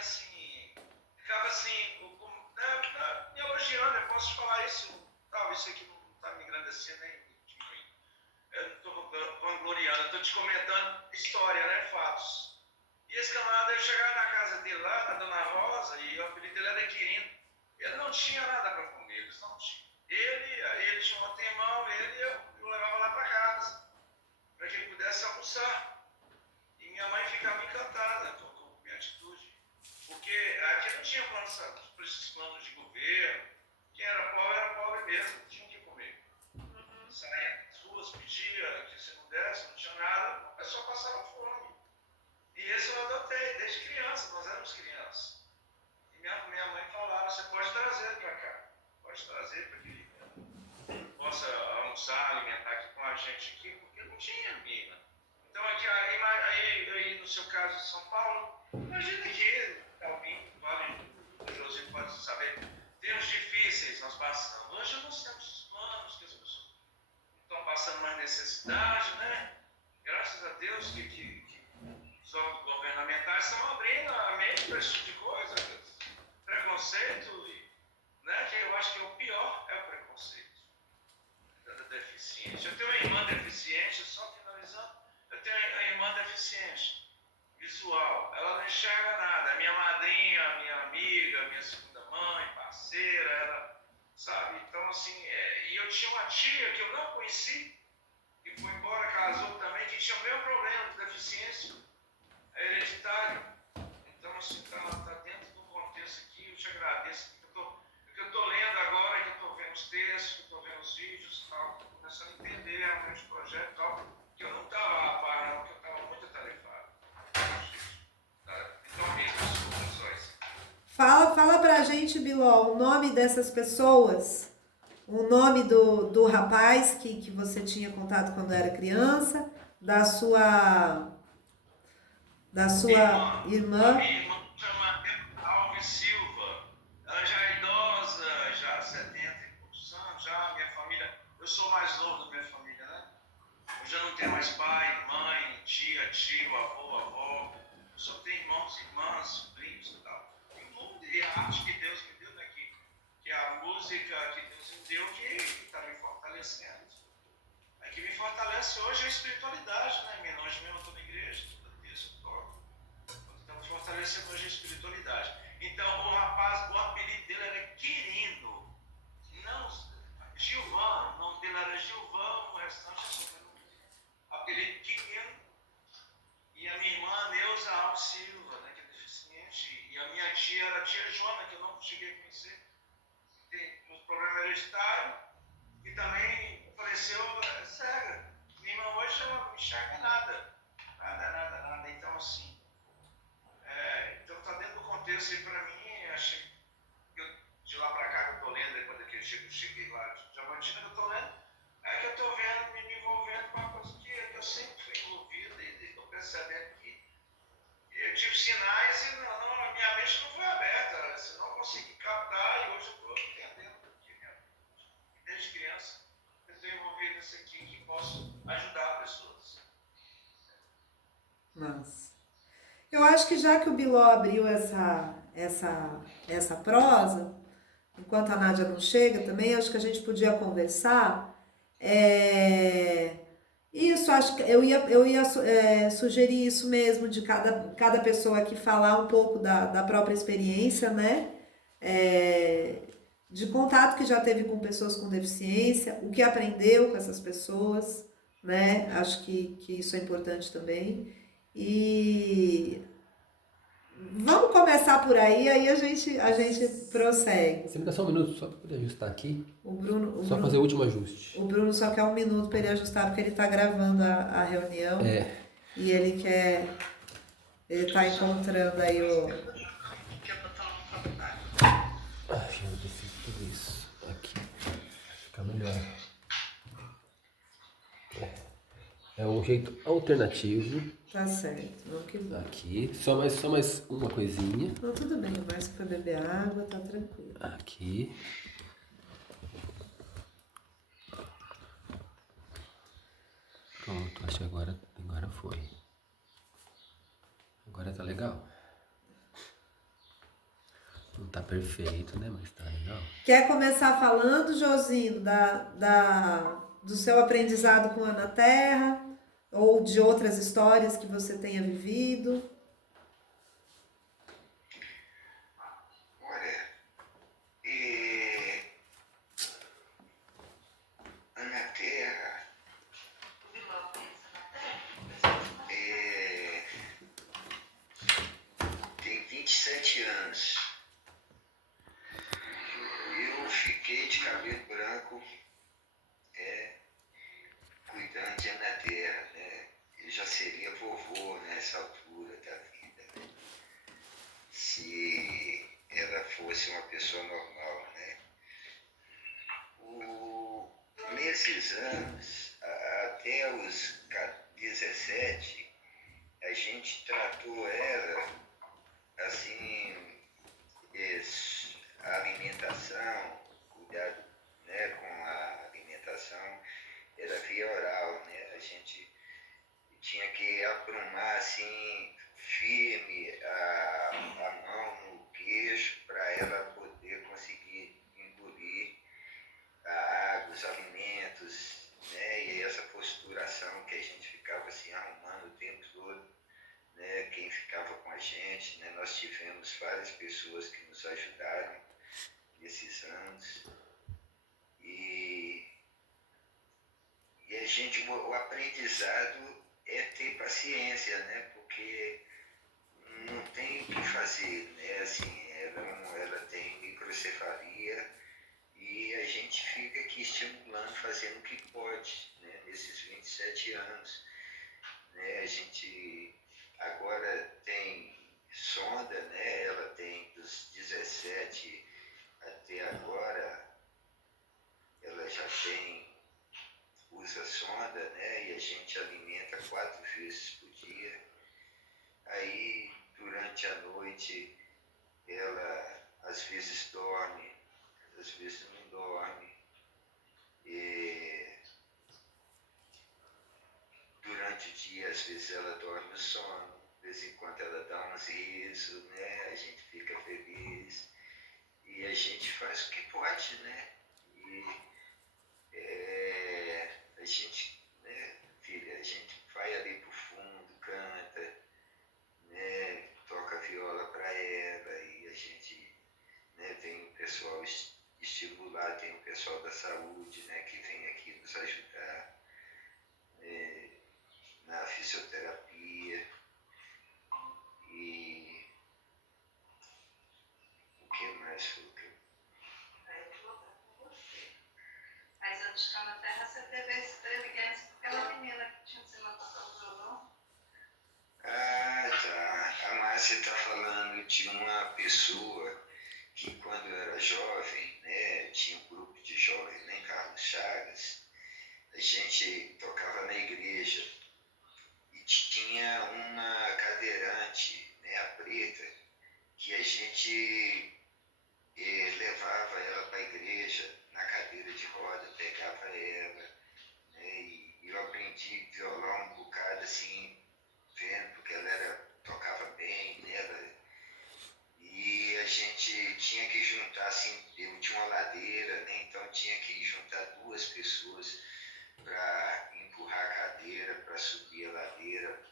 assim, ficava assim, me elogiando, eu posso te falar isso, talvez isso aqui não está me engrandecendo nem diminuindo. Eu não estou vangloriando, eu estou te comentando história, né, fatos. E esse camarada, eu chegava na casa dele lá, na Dona Rosa, e o apelido dele era Quirino. Ele não tinha nada para comer, eles não tinham. Ele tinha um irmão, eu levava lá para casa, para que ele pudesse almoçar. E minha mãe ficava encantada com minha atitude. Porque aqui não tinha esses planos de governo. Quem era pobre mesmo, tinha que comer. Saía das ruas, pedia que se não desse, não tinha nada, a pessoa passava fome. E esse eu adotei desde criança, nós éramos crianças. E minha mãe falava, você pode trazer para cá, pode trazer para que ele possa almoçar, alimentar aqui com a gente aqui, porque não tinha mina. Então aqui, aí no seu caso de São Paulo, imagina que Calvin, o José pode saber, tempos difíceis nós passamos. Hoje nós temos os planos que as pessoas estão passando mais necessidade, né? Graças a Deus que os órgãos governamentais estão abrindo a mente para esse tipo de coisa, preconceito, né? Que eu acho que o pior é o preconceito da deficiência. Eu tenho uma irmã deficiente, só finalizando, eu tenho uma irmã deficiente visual, ela não enxerga nada, é minha madrinha, minha amiga, minha segunda mãe, parceira, ela, sabe? Então, assim, e eu tinha uma tia que eu não conheci, que foi embora, casou também, que tinha o mesmo problema de deficiência hereditário. Então, assim, está dentro do contexto aqui, eu te agradeço. O que eu estou lendo agora, que eu estou vendo os textos, que eu estou vendo os vídeos, tal, estou começando a entender realmente o projeto, tal, que eu não estava a par, não, que eu estava muito atarefado. Então, minhas sugestões. Fala pra gente, Biló, o nome dessas pessoas, o nome do rapaz que você tinha contato quando era criança, da sua A irmã. minha irmã chama Alves Silva. Ela já é idosa, já 70 e poucos anos, já minha família. Eu sou mais novo da minha família, né? Eu já não tenho mais pai, mãe, tia, tio, avô, avó. Eu só tenho irmãos, irmãs, sobrinhos e tal. E o mundo e a arte que Deus me deu daqui. Que é a música que Deus me deu que está me fortalecendo. É que me fortalece hoje a espiritualidade, né? Minha noite mesmo eu estou na igreja, todo dia eu toco. Estamos fortalecendo hoje a espiritualidade. Então, o rapaz, o apelido dele era Quirino. Não, Gilvão, o nome dele era Gilvão, o restante é apelido Quirino. E a minha irmã Neuza Alves Silva, né, que é deficiente. E a minha tia era a tia Joana, que eu não cheguei a conhecer. Tem um problema hereditário. E também faleceu cega. Minha irmã hoje ela não enxerga nada. Nada. Então, assim, então está dentro do contexto e para mim, achei que de lá para cá que eu estou lendo, depois que eu cheguei lá de Diamantina, que eu estou lendo, é que eu estou vendo, me envolvendo com uma coisa que eu sempre fui envolvido e estou percebendo que eu tive sinais e a minha mente não foi aberta, se não consegui captar e hoje eu estou entendendo que desde criança eu estou envolvido nisso aqui que posso ajudar pessoas. Nossa. Eu acho que já que o Biló abriu essa prosa, enquanto a Nádia não chega também, acho que a gente podia conversar. Isso, acho que eu ia sugerir isso mesmo, de cada pessoa aqui falar um pouco da própria experiência, né? É, de contato que já teve com pessoas com deficiência, o que aprendeu com essas pessoas, né? Acho que isso é importante também. E vamos começar por aí a gente prossegue. Você me dá só um minuto só para poder ajustar aqui. Só fazer o último ajuste. O Bruno só quer um minuto para ele ajustar, porque ele está gravando a reunião. E ele quer. Ele está encontrando aí o. Eu fiz tudo isso aqui. Fica melhor. É um jeito alternativo. Tá certo. Vamos que vamos. Aqui. Só mais uma coisinha. Não, tudo bem. O Márcio foi beber água, tá tranquilo. Aqui. Pronto, acho que agora foi. Agora tá legal. Não tá perfeito, né? Mas tá legal. Quer começar falando, Josino, do seu aprendizado com a Ana Terra ou de outras histórias que você tenha vivido? Olha, Ana Terra tem 27 anos. Eu fiquei de cabelo branco cuidando de Ana Terra, né? Eu já seria vovô nessa altura da vida, né? Se ela fosse uma pessoa normal, né? Nesses anos, até os 17, a gente tratou ela assim, a alimentação, cuidado, né, com a alimentação, era via oral, né? A gente tinha que aprumar assim, firme a mão no queixo para ela poder conseguir engolir a água, os alimentos, né? E essa posturação que a gente ficava assim arrumando o tempo todo, né? Quem ficava com a gente, né? Nós tivemos várias pessoas que nos ajudaram nesses anos e a gente, o aprendizado é ter paciência, né? Porque não tem o que fazer, né? Assim, ela tem microcefalia e a gente fica aqui estimulando, fazendo o que pode, né? Nesses 27 anos, né? A gente agora tem sonda, né? Ela tem dos 17 até agora, ela já usa sonda, né? E a gente alimenta 4 vezes por dia. Aí, durante a noite, ela às vezes dorme, às vezes não dorme. E durante o dia, às vezes ela dorme no sono, de vez em quando ela dá uns risos, né? A gente fica feliz e a gente faz o que pode, né? E a gente, né, filha, a gente vai ali pro fundo, canta, né? Toca viola para ela e a gente, né, tem o pessoal estimular, tem o pessoal da saúde, né, que vem aqui nos ajudar na fisioterapia e o que mais foi que Mas antes de estar na Terra, você teve a experiência com aquela menina que tinha ensinado a tocar o violão? tá. A Márcia está falando de uma pessoa que quando eu era jovem, né, tinha um grupo de jovens lá em Carlos Chagas, a gente tocava na igreja e tinha uma cadeirante, né, a preta, que a gente levava ela para a igreja na cadeira de roda, pegava ela, né, e eu aprendi violão um bocado assim, vendo, porque ela tocava bem, né, e a gente tinha que juntar, assim, eu tinha uma ladeira, né, então tinha que juntar 2 pessoas para empurrar a cadeira, para subir a ladeira,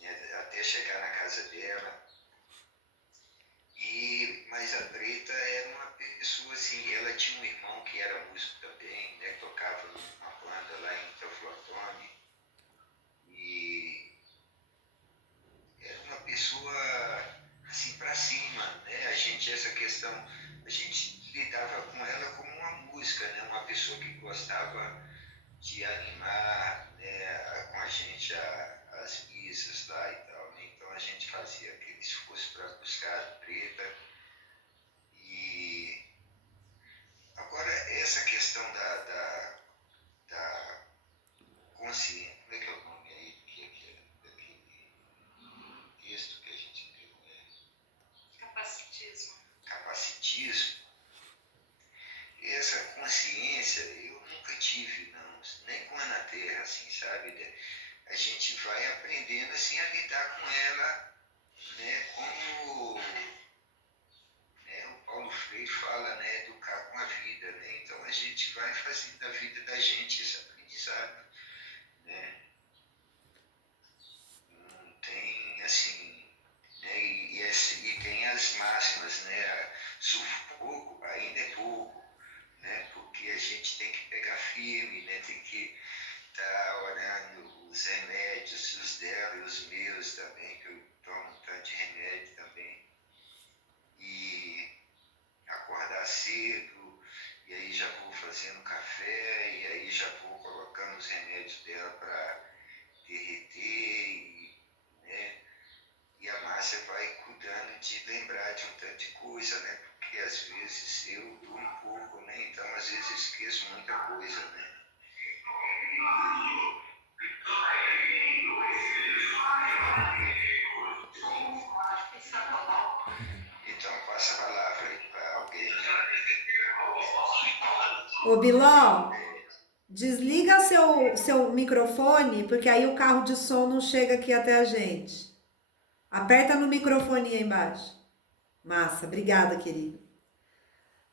né, até chegar na casa dela. Mas a Preta era uma pessoa assim, ela tinha um irmão que era músico também, né, tocava numa banda lá em Teoflotone, e era uma pessoa assim para cima, né? Essa questão, a gente lidava com ela como uma música, né? Uma pessoa que gostava de animar, né, com a gente as missas lá e tal, né? Então a gente fazia aquele esforço para buscar a Preta. E agora essa questão da consciência, como é que é o nome aí daquele texto que a gente deu, né? Capacitismo. Capacitismo. Essa consciência eu nunca tive, não, nem com a Ana Terra, assim, sabe? A gente vai aprendendo assim a lidar com ela, né? Como ênfase da vida da gente, esse aprendizado, né? Não tem, assim, né? E tem as máximas, né? Sufoco ainda é pouco, né? Porque a gente tem que pegar firme, né? Tem que estar orando os remédios, os dela e os meus também, que eu tomo um tanto de remédio também. E acordar cedo, e aí já vou fazendo café, e aí já vou colocando os remédios dela para derreter, né? E a Márcia vai cuidando de lembrar de um tanto de coisa, né? Porque às vezes eu durmo um pouco, né? Então às vezes eu esqueço muita coisa, né? Então passa a palavra aí para alguém. Ô, Biló, desliga seu microfone, porque aí o carro de som não chega aqui até a gente. Aperta no microfone aí embaixo. Massa, obrigada, querido.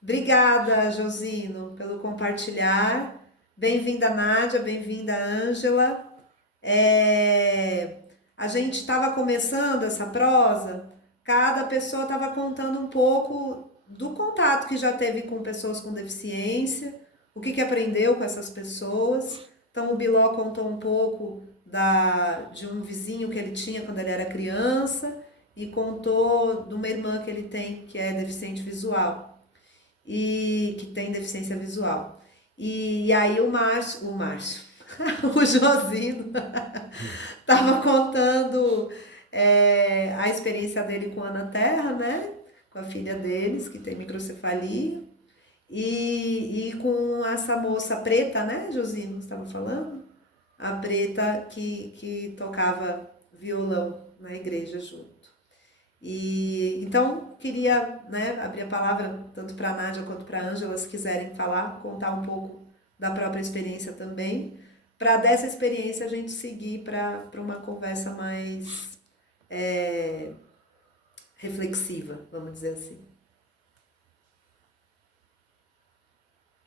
Obrigada, Josino, pelo compartilhar. Bem-vinda, Nádia, bem-vinda, Ângela. A gente estava começando essa prosa, cada pessoa estava contando um pouco do contato que já teve com pessoas com deficiência, o que aprendeu com essas pessoas. Então, o Biló contou um pouco de um vizinho que ele tinha quando ele era criança e contou de uma irmã que ele tem, que é deficiente visual e que tem deficiência visual. E aí o Márcio, o Josino estava contando a experiência dele com a Ana Terra, né? Com a filha deles, que tem microcefalia. E com essa moça preta, né, Josino, você estava falando? A preta que tocava violão na igreja junto. E então queria, né, abrir a palavra tanto para a Nádia quanto para a Ângela, se quiserem falar, contar um pouco da própria experiência também, para dessa experiência a gente seguir para uma conversa mais reflexiva, vamos dizer assim.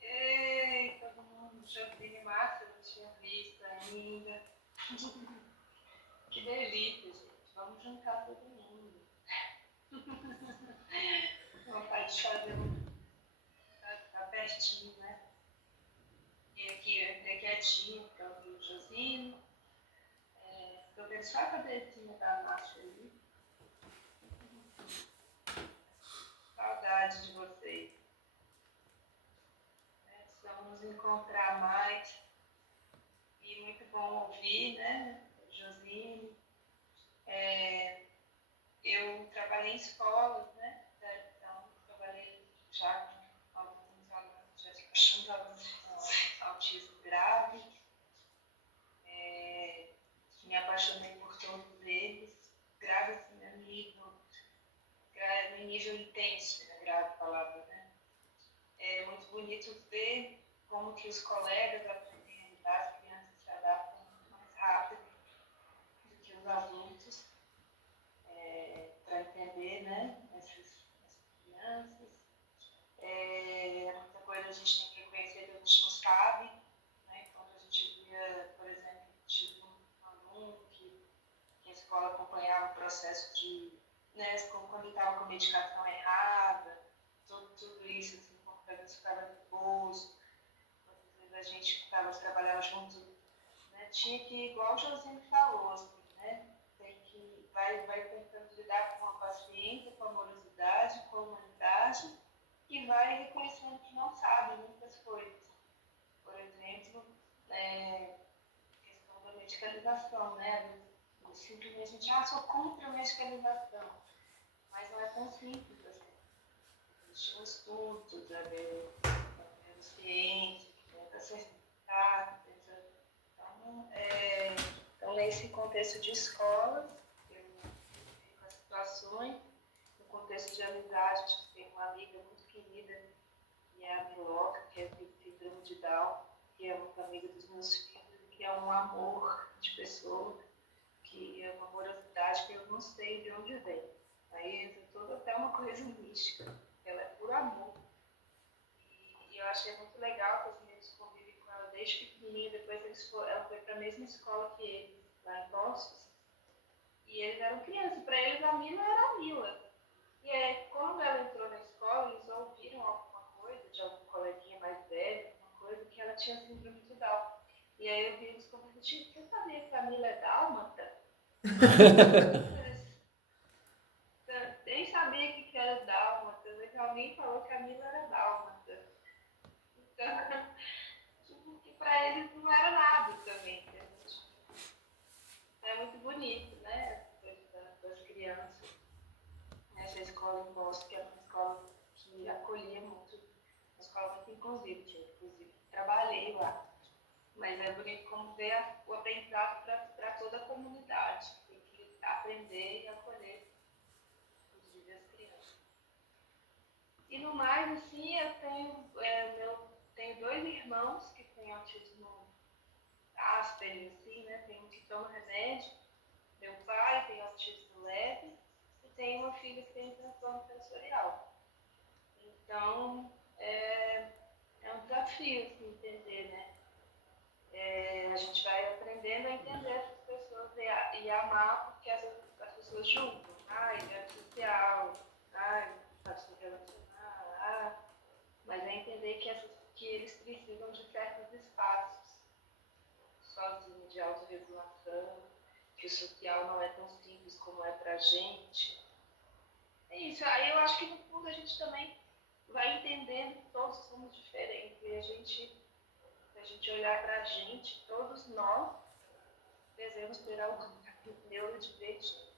Ei, todo mundo, Josine e Márcia, não tinha visto ainda. Que delícia, gente. Vamos juntar todo mundo. Vontade de fazer tá pertinho, né? E aqui eu entrei quietinha, porque eu vi o Josino. Estou vendo só a cabecinha da Márcia ali. Saudade de vocês. Precisamos nos encontrar mais. E muito bom ouvir, né? Josine. Eu trabalhei em escolas, né? Então, trabalhei já com alguns alunos, já com alunos com autismo grave. Me apaixonei por todos eles. Grave assim, no nível intenso, né? Grave a palavra, né? É muito bonito ver como que os colegas aprendem a lidar, as crianças se adaptam muito mais rápido do que os adultos. Para entender, né, essas crianças. Muita coisa a gente tem que reconhecer que a gente não sabe, né? Quando a gente via, por exemplo, tipo, um aluno que a escola acompanhava o processo de, né, quando estava com medicação errada, tudo isso, assim, como para ver se ficava nervoso, às vezes a gente trabalhava junto, né, tinha que, igual o Josinho falou, assim, né, vai tentando lidar com a paciência, com a amorosidade, com a humanidade e vai reconhecendo que não sabe muitas coisas. Por exemplo, questão da medicalização, né? Simplesmente a gente, sou contra a medicalização, mas não é tão simples assim. Existe um estudo da neurociência que tenta certificar, então, nesse contexto de escolas, com as situações, no contexto de amizade, eu tenho uma amiga muito querida, que é a Miloca, que é síndrome de Down, que é uma amiga dos meus filhos, que é um amor de pessoa, que é uma amorosidade que eu não sei de onde vem. Aí é toda até uma coisa mística, ela é por amor. E eu achei muito legal que as redes desde pequenininha, depois ela foi para a mesma escola que eles, lá em Poços, e eles eram crianças, para eles a Mila era a Mila. E aí, quando ela entrou na escola, eles ouviram alguma coisa de algum coleguinha mais velho, alguma coisa, que ela tinha síndrome de Down. E aí eu vi eles conversando, você sabia que a Mila é dálmata? Nem sabia que era dálmata, mas alguém falou que a Mila era dálmata. Então, tipo, que pra eles não era nada também, entendeu? É muito bonito, né? Essa coisa das crianças. Essa escola em Boston, que era uma escola que acolhia muito, uma escola muito inclusive, trabalhei lá. Mas é bonito como ver o aprendizado para toda a comunidade. Tem que aprender e acolher, inclusive, as crianças. E no mais, assim, eu tenho dois irmãos que têm autismo Asperger, assim, né? Tem um que toma remédio. Meu pai tem autismo leve e tem uma filha que tem transtorno sensorial. Então, é um desafio, assim, entender, né? A gente vai aprendendo a entender essas pessoas e amar, porque as pessoas julgam. Ai, é antissocial, ai, não sabe se relacionar, mas é entender que eles precisam de certos espaços sozinhos, de autorregulação, que o social não é tão simples como é pra gente. É isso. Aí eu acho que no fundo a gente também vai entendendo que todos somos diferentes e se a gente olhar pra gente, todos nós devemos ter algum neurodivergente.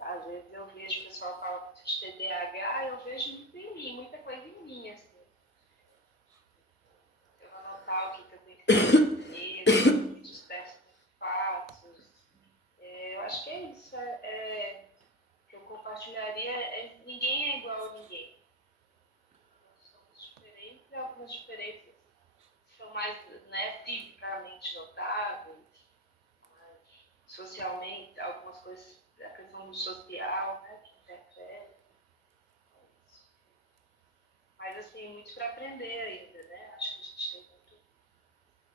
Às vezes eu vejo o pessoal falar de TDAH, eu vejo muito em mim, muita coisa em mim, assim. Eu vou anotar o que eu tenho que ter, me disperso muito fácil. Eu acho que é isso. Que eu compartilharia. Ninguém é igual a ninguém. Nós somos diferentes e algumas diferenças são mais, né, fisicamente notáveis, mas socialmente, algumas coisas, a questão do social, né, que interfere. É isso. Mas, assim, muito para aprender ainda, né? Acho que a gente tem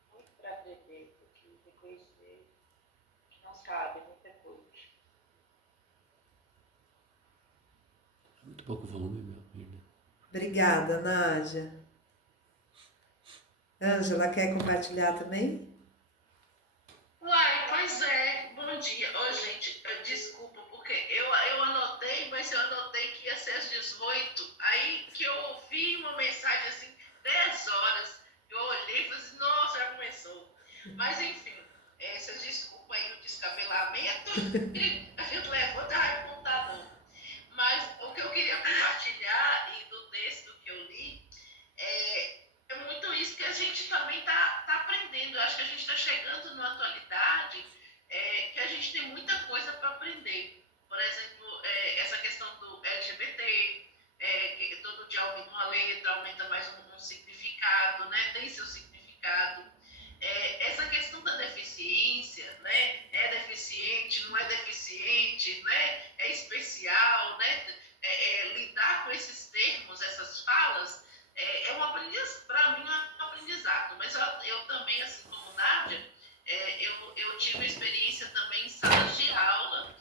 muito para aprender, porque reconhecer que não sabe muita coisa. Muito pouco volume, meu amigo. Obrigada, Nádia. Ângela, quer compartilhar também? Uai, pois é, bom dia. Ô, gente, desculpa, porque eu anotei, mas eu anotei que ia ser às 18. Aí que eu ouvi uma mensagem assim, 10 horas. Eu olhei e falei assim, nossa, já começou. Mas enfim, vocês desculpem aí o descabelamento. A gente levanta o computador. Mas o que eu queria compartilhar e do texto que eu li é muito isso que a gente também está aprendendo. Eu acho que a gente está chegando numa atualidade que a gente tem muita coisa para aprender. Por exemplo, essa questão do LGBT, que todo dia aumenta uma letra, aumenta mais um significado, né? Tem seu significado. Essa questão da deficiência, né? É deficiente, não é deficiente, né? É especial, né? Lidar com esses termos, essas falas, para mim, é um aprendizado. Mas eu também, assim como Nádia, eu tive experiência também em salas de aula,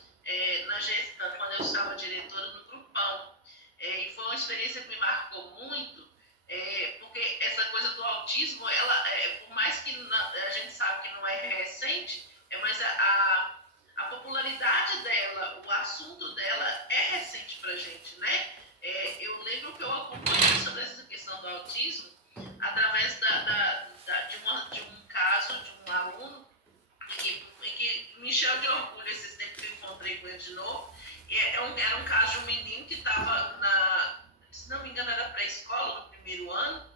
na gestão, quando eu estava diretora no Grupão. E foi uma experiência que me marcou muito, porque essa coisa do autismo, por mais que a gente sabe que não é recente, mas a popularidade dela, o assunto dela é recente para a gente, né? Eu lembro que eu acompanhei sobre essa questão do autismo através de um caso de um aluno que me encheu de orgulho esses tempos que eu encontrei com ele de novo. Era um caso de um menino que estava se não me engano, era pré-escola, no primeiro ano,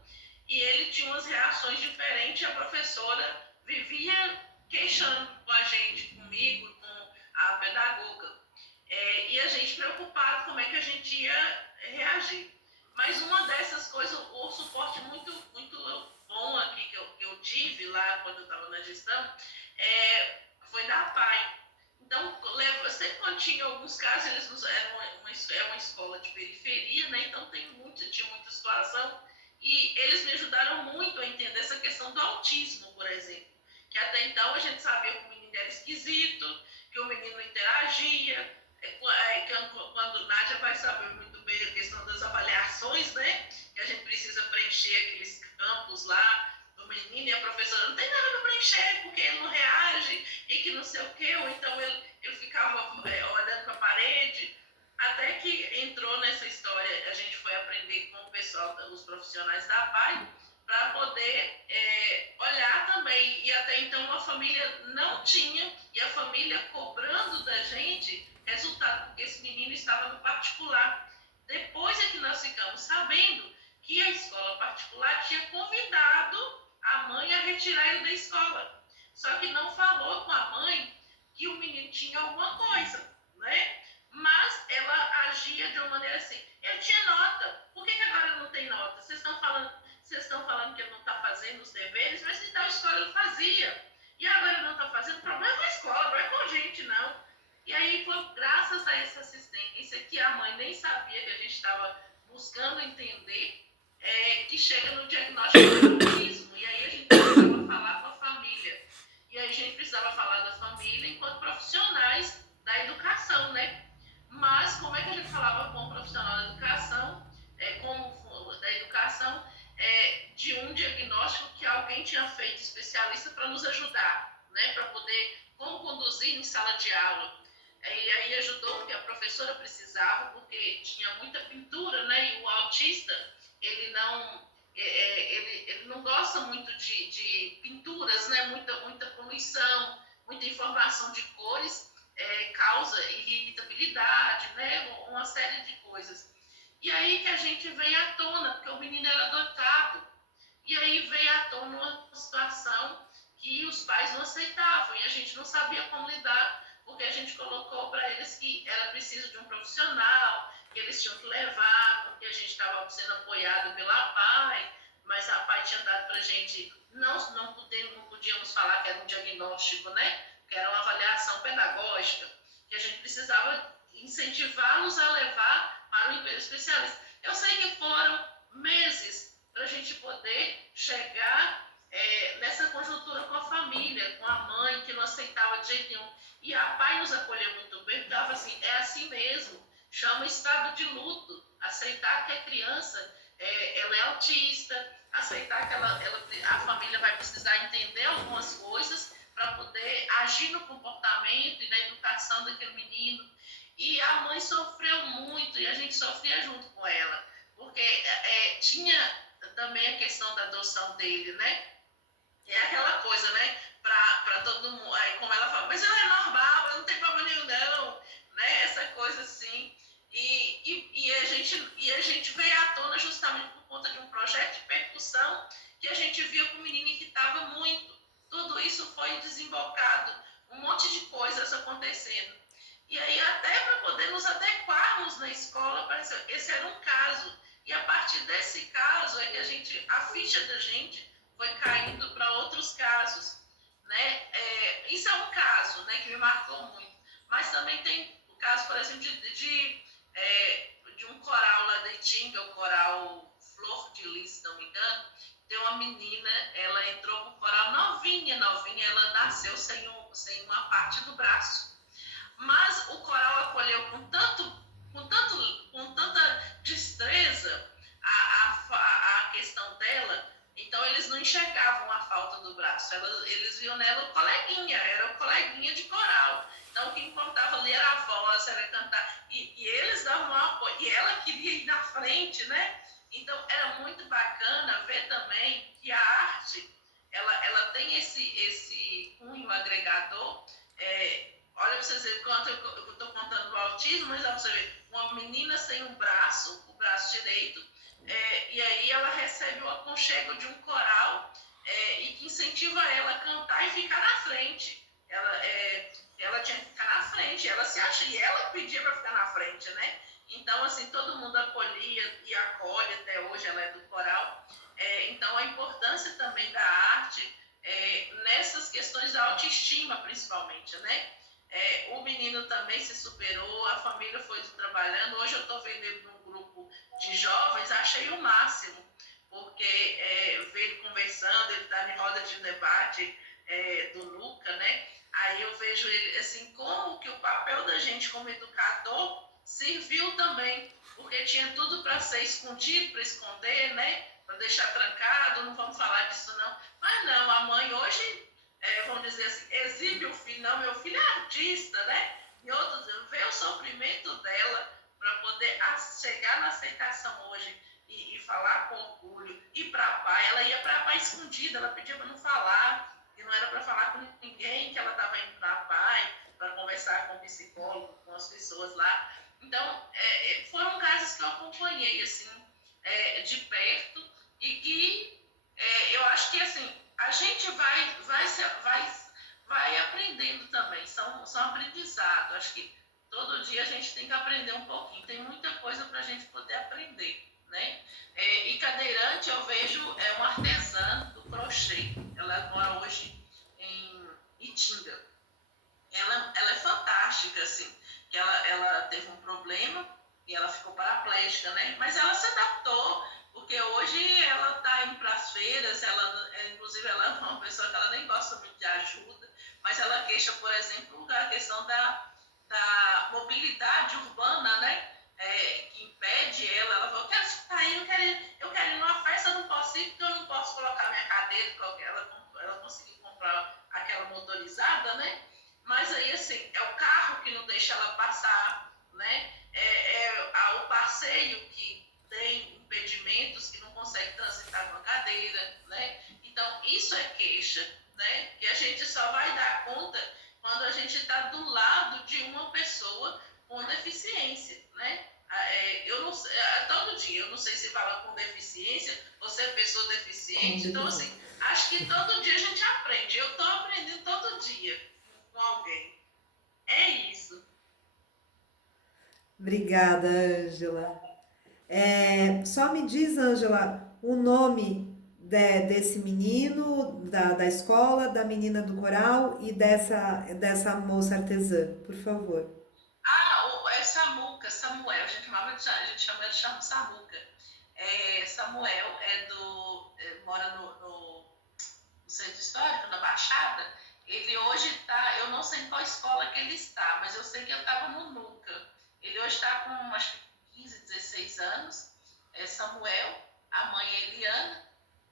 e ele tinha umas reações diferentes, e a professora vivia queixando com a gente, comigo, com a pedagoga. E a gente preocupado como é que a gente ia reagir. Mas uma dessas coisas, o suporte muito, muito bom aqui que eu tive lá quando eu estava na gestão, foi da PAI. Então, sempre quando tinha alguns casos, eram uma escola de periferia, né? Então tinha muita situação, e eles me ajudaram muito a entender essa questão do autismo, por exemplo, que até então a gente sabia que o menino era esquisito, que o menino interagia, quando Nádia vai saber muito bem a questão das avaliações, né, que a gente precisa preencher aqueles campos lá do menino, e a professora não tem nada para preencher, porque ele não reage, e que não sei o quê, ou então ele ficava olhando para a parede, até que entrou nessa história, a gente foi aprender com o pessoal, os profissionais da PAI, para poder olhar também, e até então a família não tinha, e a família cobrando da gente resultado, porque esse menino estava no particular. Depois é que nós ficamos sabendo que a escola particular tinha convidado a mãe a retirar ele da escola, só que não falou com a mãe que o menino tinha alguma coisa, né? Mas ela agia de uma maneira assim, ele tinha nota, por que agora não tem nota? Vocês estão falando que ele não está fazendo os deveres, mas se tal escola ele fazia, e agora ele não está fazendo, o problema é com a escola, não é com a gente, não. E aí foi graças a essa assistência, que a mãe nem sabia que a gente estava buscando entender, que chega no diagnóstico do autismo, e aí a gente precisava falar com a família, e aí a gente precisava falar da família enquanto profissionais da educação, né? Mas como é que a gente falava com o profissional da educação, de um diagnóstico que alguém tinha feito especialista para nos ajudar, né? Para poder como conduzir em sala de aula. E aí ajudou porque a professora precisava, porque tinha muita pintura, né? E o autista, ele não gosta muito de pinturas, né? Muita poluição, muita informação de cores, causa irritabilidade, né? Uma série de coisas. E aí que a gente veio à tona, porque o menino era adotado. E aí veio à tona uma situação que os pais não aceitavam, e a gente não sabia como lidar, porque a gente colocou para eles que era preciso de um profissional, que eles tinham que levar, porque a gente estava sendo apoiado pela PAI, mas a PAI tinha dado para a gente, não podíamos falar que era um diagnóstico, né? Que era uma avaliação pedagógica, que a gente precisava incentivá-los a levar para o especialista. Eu sei que foram meses para a gente poder chegar nessa conjuntura com a família, com a mãe, que não aceitava de jeito nenhum. E a PAI nos acolheu muito bem, porque ela falou assim, é assim mesmo, chama estado de luto, aceitar que a criança ela é autista, aceitar que a família vai precisar entender algumas coisas para poder agir no comportamento e na educação daquele menino. E a mãe sofreu muito, e a gente sofria junto com ela, porque tinha também a questão da adoção dele, né? É aquela coisa, né? Para todo mundo, aí como ela fala, mas ele é normal, não tem problema nenhum não, né? Essa coisa assim. E a gente veio à tona justamente por conta de um projeto de percussão que a gente via que o menino irritava muito. Tudo isso foi desembocado, um monte de coisas acontecendo. E aí até para poder nos adequarmos na escola, esse era um caso. E a partir desse caso é que a ficha da gente foi caindo para outros casos, né? Isso é um caso, né, que me marcou muito. Mas também tem o caso, por exemplo, de um coral lá da Itinga, o coral Flor de Lis, se não me engano. Tem uma menina, ela entrou pro coral novinha, ela nasceu sem uma parte do braço. Mas o coral acolheu com tanta destreza a questão dela, então eles não enxergavam a falta do braço, eles viam nela era o coleguinha de coral. Então o que importava ali era a voz, era cantar, e eles davam um apoio, e ela queria ir na frente, né? Então era muito bacana ver também que a arte, ela tem esse cunho agregador. Olha para vocês verem, quanto eu estou contando do autismo, mas olha para você ver, uma menina sem o braço direito, e aí ela recebe o aconchego de um coral e que incentiva ela a cantar e ficar na frente. Ela tinha que ficar na frente, ela se acha, e ela pedia para ficar na frente, né? Então, assim, todo mundo acolhia e acolhe, até hoje ela é do coral. Então, a importância também da arte nessas questões da autoestima, principalmente, né? O menino também se superou, a família foi trabalhando. Hoje eu estou vendo ele num grupo de jovens, achei o máximo, porque eu vejo ele conversando, ele está em roda de debate do Luca, né? Aí eu vejo ele, assim, como que o papel da gente como educador serviu também, porque tinha tudo para ser escondido, para esconder, né? Para deixar trancado, não vamos falar disso não. Mas não, a mãe hoje, vamos dizer assim, exibe o filho, não, meu filho é artista, né? E outros, vê o sofrimento dela para poder chegar na aceitação hoje e falar com orgulho. Ir para a pai, ela ia para a pai escondida, ela pedia para não falar, e não era para falar com ninguém que ela estava indo para a pai, para conversar com o psicólogo, com as pessoas lá. Então, foram casos que eu acompanhei, assim, de perto, e que eu acho que, assim, a gente vai aprendendo também, são aprendizado. Acho que todo dia a gente tem que aprender um pouquinho, tem muita coisa para a gente poder aprender, né? E cadeirante eu vejo uma artesã do crochê, ela mora hoje em Itinga. Ela é fantástica, assim, que ela teve um problema e ela ficou paraplégica, né? Mas ela se adaptou, porque hoje ela está indo para as feiras, inclusive ela é uma pessoa que ela nem gosta muito de ajuda, mas ela queixa, por exemplo, a questão da mobilidade urbana, né? Que impede ela falou, eu quero sair, eu quero ir numa festa, eu não posso ir, porque eu não posso colocar minha cadeira, ela conseguiu comprar aquela motorizada, né? Mas aí, assim, é o carro que não deixa ela passar, né? O passeio que tem impedimentos, que não consegue transitar com a cadeira, né? Então, isso é queixa, né? E a gente só vai dar conta quando a gente está do lado de uma pessoa com deficiência, né? Eu não sei, todo dia, eu não sei se fala com deficiência, você é pessoa deficiente, então, assim, acho que todo dia a gente aprende. Eu estou aprendendo todo dia com alguém. É isso. Obrigada, Ângela. Só me diz, Ângela, o nome desse menino, da escola, da menina do coral e dessa moça artesã, por favor. É Samuel, a gente chama ele de Samuca. Samuel mora no centro histórico, na Baixada. Ele hoje está, eu não sei em qual escola que ele está, mas eu sei que ele estava no NUCA. Ele hoje está com, acho que 15, 16 anos. Samuel, a mãe é Eliana,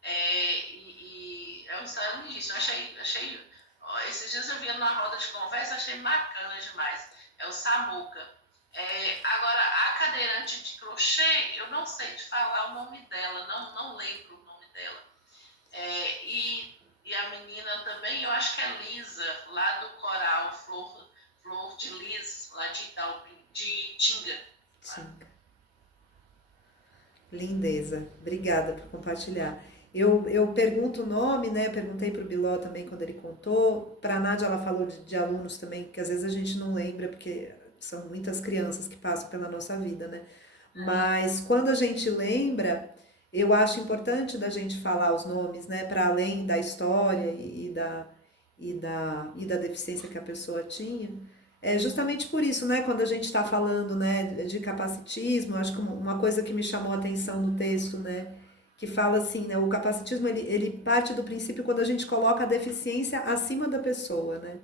e é uma história lindíssima. Esses dias eu vi na roda de conversa, achei bacana demais. É o Samuca. Agora, a cadeirante de crochê, eu não sei te falar o nome dela, não lembro o nome dela. E a menina também, eu acho que é Lisa, lá do coral Flor de Lis, lá de Itinga. Sim. Lindeza. Obrigada por compartilhar. Eu pergunto o nome, né? Eu perguntei para o Biló também quando ele contou. Para a Nádia, ela falou de alunos também, que às vezes a gente não lembra, porque são muitas crianças que passam pela nossa vida, né? Mas quando a gente lembra, eu acho importante da gente falar os nomes, né? Para além da história e da deficiência que a pessoa tinha. É justamente por isso, né, quando a gente está falando, né, de capacitismo, acho que uma coisa que me chamou a atenção no texto, né, que fala assim, né, o capacitismo ele parte do princípio quando a gente coloca a deficiência acima da pessoa, né.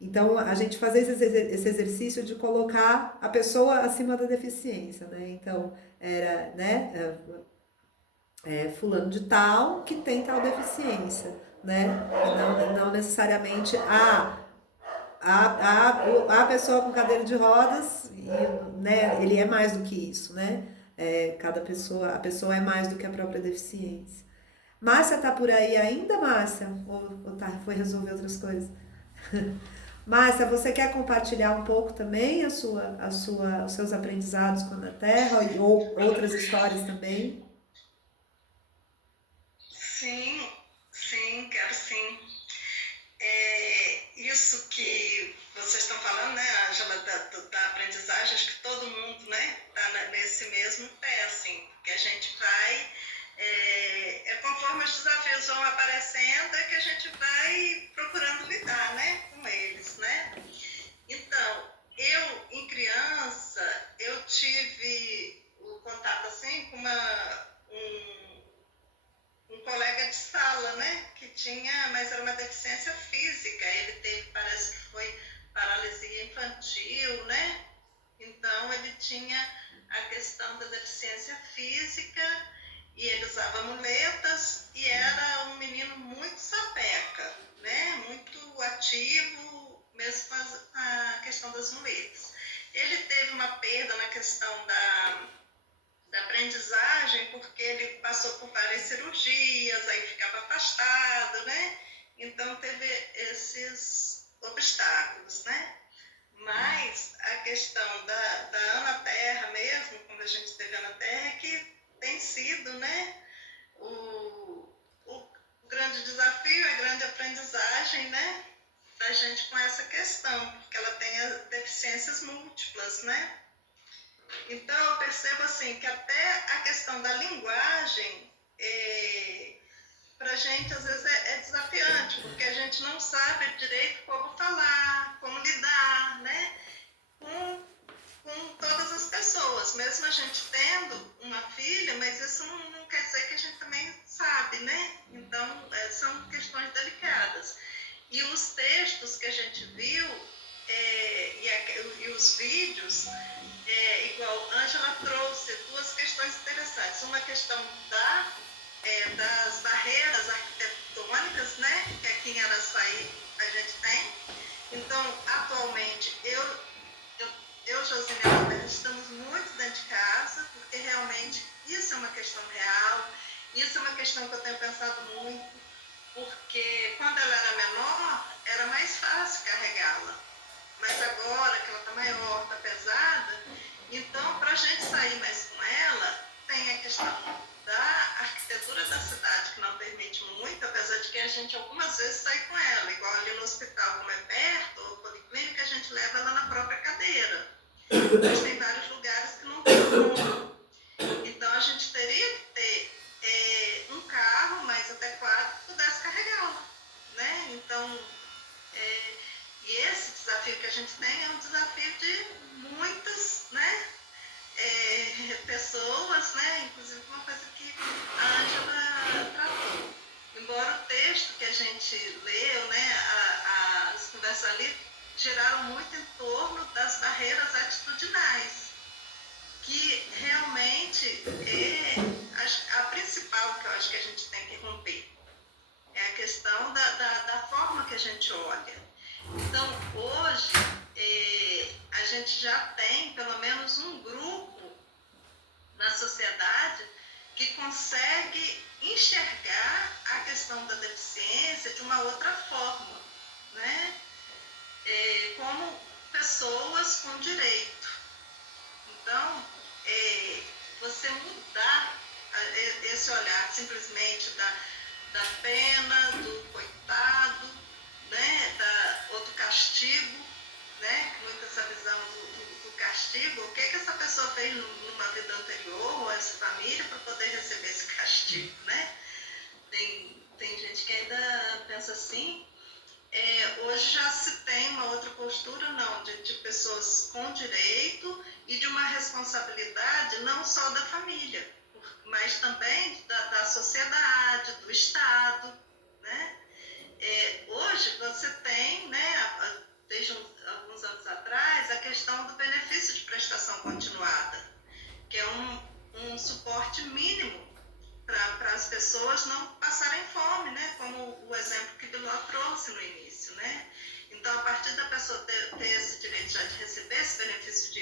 Então a gente fazer esse exercício de colocar a pessoa acima da deficiência, né. Então era, né, fulano de tal que tem tal deficiência, né, não necessariamente a pessoa com cadeira de rodas, né, ele é mais do que isso, né? A pessoa é mais do que a própria deficiência. Márcia tá por aí ainda, Márcia? Ou foi resolver outras coisas? Márcia, você quer compartilhar um pouco também os seus aprendizados com a Ana Terra ou outras histórias também? Sim, quero sim. Isso que vocês estão falando, né, Ângela, da aprendizagem, acho que todo mundo, né, está nesse mesmo pé, assim, porque a gente vai, conforme os desafios vão aparecendo, é que a gente vai procurando lidar, né, com eles, né. Então, em criança, eu tive o contato, assim, com um tinha, mas era uma deficiência física. Ele teve, parece que foi paralisia infantil, né? Então ele tinha a questão da deficiência física e ele usava muletas e era um menino muito sapeca, né? Muito ativo, mesmo com a questão das muletas. Ele teve uma perda na questão da aprendizagem, porque ele passou por várias cirurgias, aí ficava afastado, né? Então teve esses obstáculos, né? Mas a questão da Ana Terra mesmo, quando a gente teve a Ana Terra, é que tem sido, né, o grande desafio, a grande aprendizagem, né, da gente com essa questão, porque ela tem as deficiências múltiplas, né? Então eu percebo assim que até a questão da linguagem para a gente às vezes é desafiante, porque a gente não sabe direito como falar, como lidar, né, com todas as pessoas, mesmo a gente tendo uma filha, mas isso não quer dizer que a gente também sabe, né? Então são questões delicadas. E os textos que a gente viu e os vídeos, igual Ângela trouxe duas questões interessantes. Uma questão das barreiras arquitetônicas, né? Que aqui em Araçuaí a gente tem. Então, atualmente, eu Josine e Roberto, estamos muito dentro de casa, porque realmente isso é uma questão real, isso é uma questão que eu tenho pensado muito, porque quando ela era menor, era mais fácil carregá-la. Mas agora que ela está maior, está pesada, então, para a gente sair mais com ela, tem a questão da arquitetura da cidade, que não permite muito, apesar de que a gente algumas vezes sai com ela, igual ali no hospital, como é perto, ou policlínica, a gente leva ela na própria cadeira. Mas tem vários lugares que não tem como. Então, a gente teria que ter um carro mais adequado que pudesse carregá-la, né? Então, e esse desafio que a gente tem é um desafio de muitas, né, pessoas, né? Inclusive uma coisa que a Ângela tratou. Embora o texto que a gente leu, né, as conversas ali, giraram muito em torno das barreiras atitudinais, que realmente a principal que eu acho que a gente tem que romper. É a questão da forma que a gente olha. Então, hoje, a gente já tem pelo menos um grupo na sociedade que consegue enxergar a questão da deficiência de uma outra forma, né? Como pessoas com direito. Então, você mudar esse olhar simplesmente da pena, do coitado, né, ou do castigo, né, muito essa visão do castigo, o que essa pessoa fez numa vida anterior, ou essa família, para poder receber esse castigo, né? Tem gente que ainda pensa assim. Hoje já se tem uma outra postura, não, de pessoas com direito e de uma responsabilidade não só da família, mas também da sociedade, do Estado, né? Hoje você tem, né, desde alguns anos atrás, a questão do benefício de prestação continuada, que é um suporte mínimo para as pessoas não passarem fome, né? Como o exemplo que Biló trouxe no início, né? Então, a partir da pessoa ter esse direito já de receber esse benefício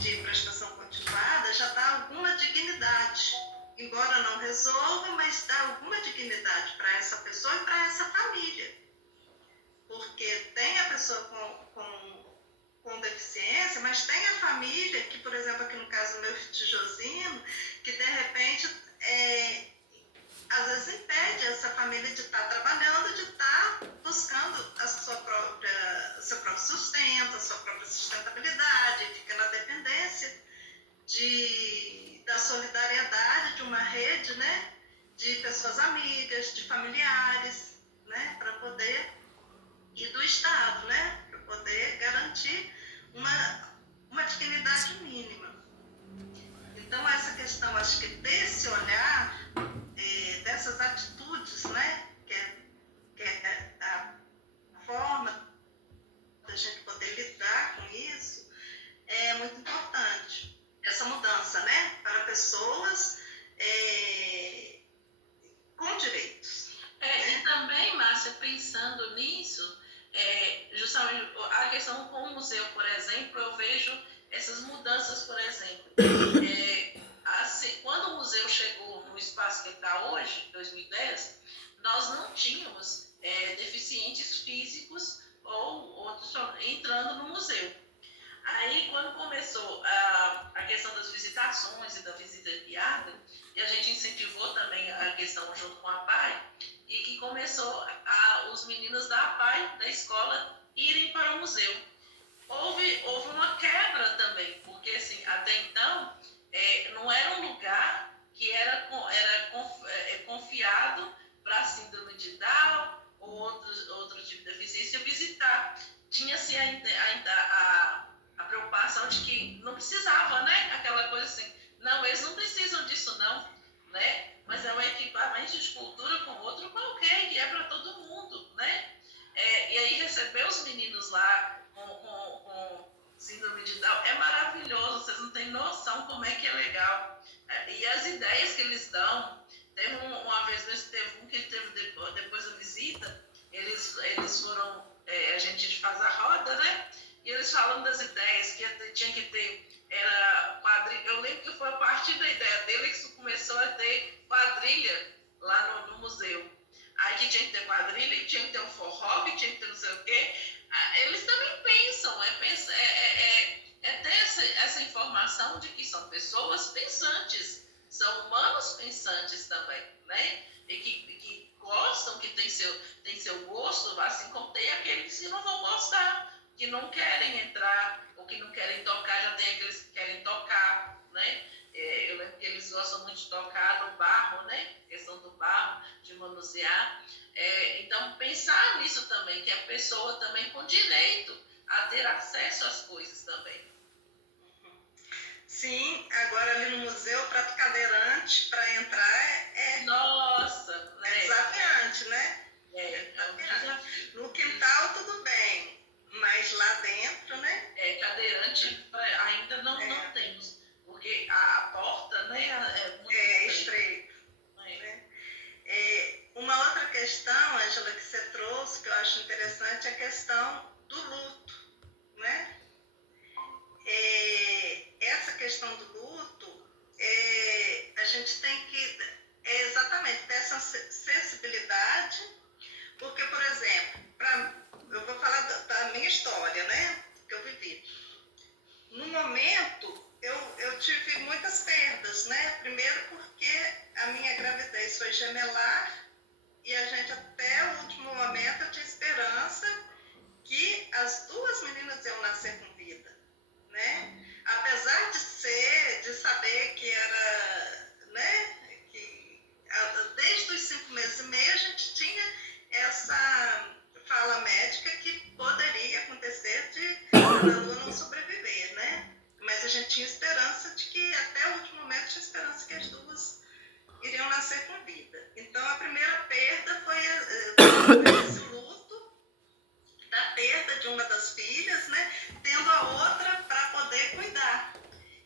de prestação continuada, já dá alguma dignidade. Embora não resolva, mas dá alguma dignidade para essa pessoa e para essa família. Porque tem a pessoa com deficiência, mas tem a família que, por exemplo, aqui no caso do meu filho Josino, que de repente às vezes impede essa família de estar trabalhando, de estar buscando o seu próprio sustento, a sua própria sustentabilidade, fica na dependência da solidariedade de uma rede, né, de pessoas amigas, de familiares, né, para poder, e do Estado, né, para poder garantir uma dignidade mínima. Então, essa questão, acho que desse olhar, dessas atitudes, né, que pessoas com direitos. E também, Márcia, pensando nisso, justamente a questão com o museu, por exemplo, eu vejo essas mudanças, por exemplo. Assim, quando o museu chegou no espaço que está hoje, 2010, nós não tínhamos deficientes físicos ou outros entrando no museu. Aí, quando começou a questão das visitações e da visita guiada, e a gente incentivou também a questão junto com a PAI, e que começou os meninos da PAI, da escola, irem para o museu. Houve uma quebra também, porque assim, até então, não era um lugar que era confiado para síndrome de Down ou outro tipo de deficiência visitar. Tinha-se a preocupação de que não precisava, né? Aquela coisa assim, não, eles não precisam disso não, né? Mas é um equipamento de cultura como outro qualquer, e é para todo mundo, né? E aí receber os meninos lá com síndrome de Down é maravilhoso, vocês não têm noção como é que é legal. E as ideias que eles dão, teve uma vez mesmo, teve um que teve depois da visita, eles foram, a gente faz a roda, né? E eles falando das ideias, que tinha que ter, era quadrilha, eu lembro que foi a partir da ideia dele que isso começou a ter quadrilha lá no museu. Aí que tinha que ter quadrilha, que tinha que ter um forró, que tinha que ter não sei o quê. Eles também pensam, ter essa informação de que são pessoas pensantes, são humanos pensantes também, né? E que gostam, que tem seu gosto, assim como tem aqueles que não vão gostar, que não querem entrar, ou que não querem tocar, já tem aqueles que querem tocar, né? Eu lembro que eles gostam muito de tocar no barro, né? A questão do barro, de manusear. Então, pensar nisso também, que a pessoa também com direito a ter acesso às coisas também. Sim, agora ali no museu, para cadeirante, para entrar Nossa, né? desafiante, né? Desafiante. No quintal tudo bem, mas lá dentro, né? Cadeirante ainda não temos, porque a porta, né, é muito estreita. Né? Uma outra questão, Ângela, que você trouxe, que eu acho interessante, é a questão do luto, né? Essa questão do luto, a gente tem que exatamente ter essa sensibilidade, porque, por exemplo, eu vou falar da minha história, né, que eu vivi. No momento, eu tive muitas perdas, né? Primeiro porque a minha gravidez foi gemelar e a gente até o último momento eu tinha esperança que as duas meninas iam nascer com vida, né? Apesar de saber que era, né? Que desde os 5 meses e meio a gente tinha essa fala médica que poderia acontecer de a Lua não sobreviver, né? Mas a gente tinha esperança de que, até o último momento, tinha esperança que as duas iriam nascer com vida. Então, a primeira perda foi esse luto da perda de uma das filhas, né? Tendo a outra para poder cuidar.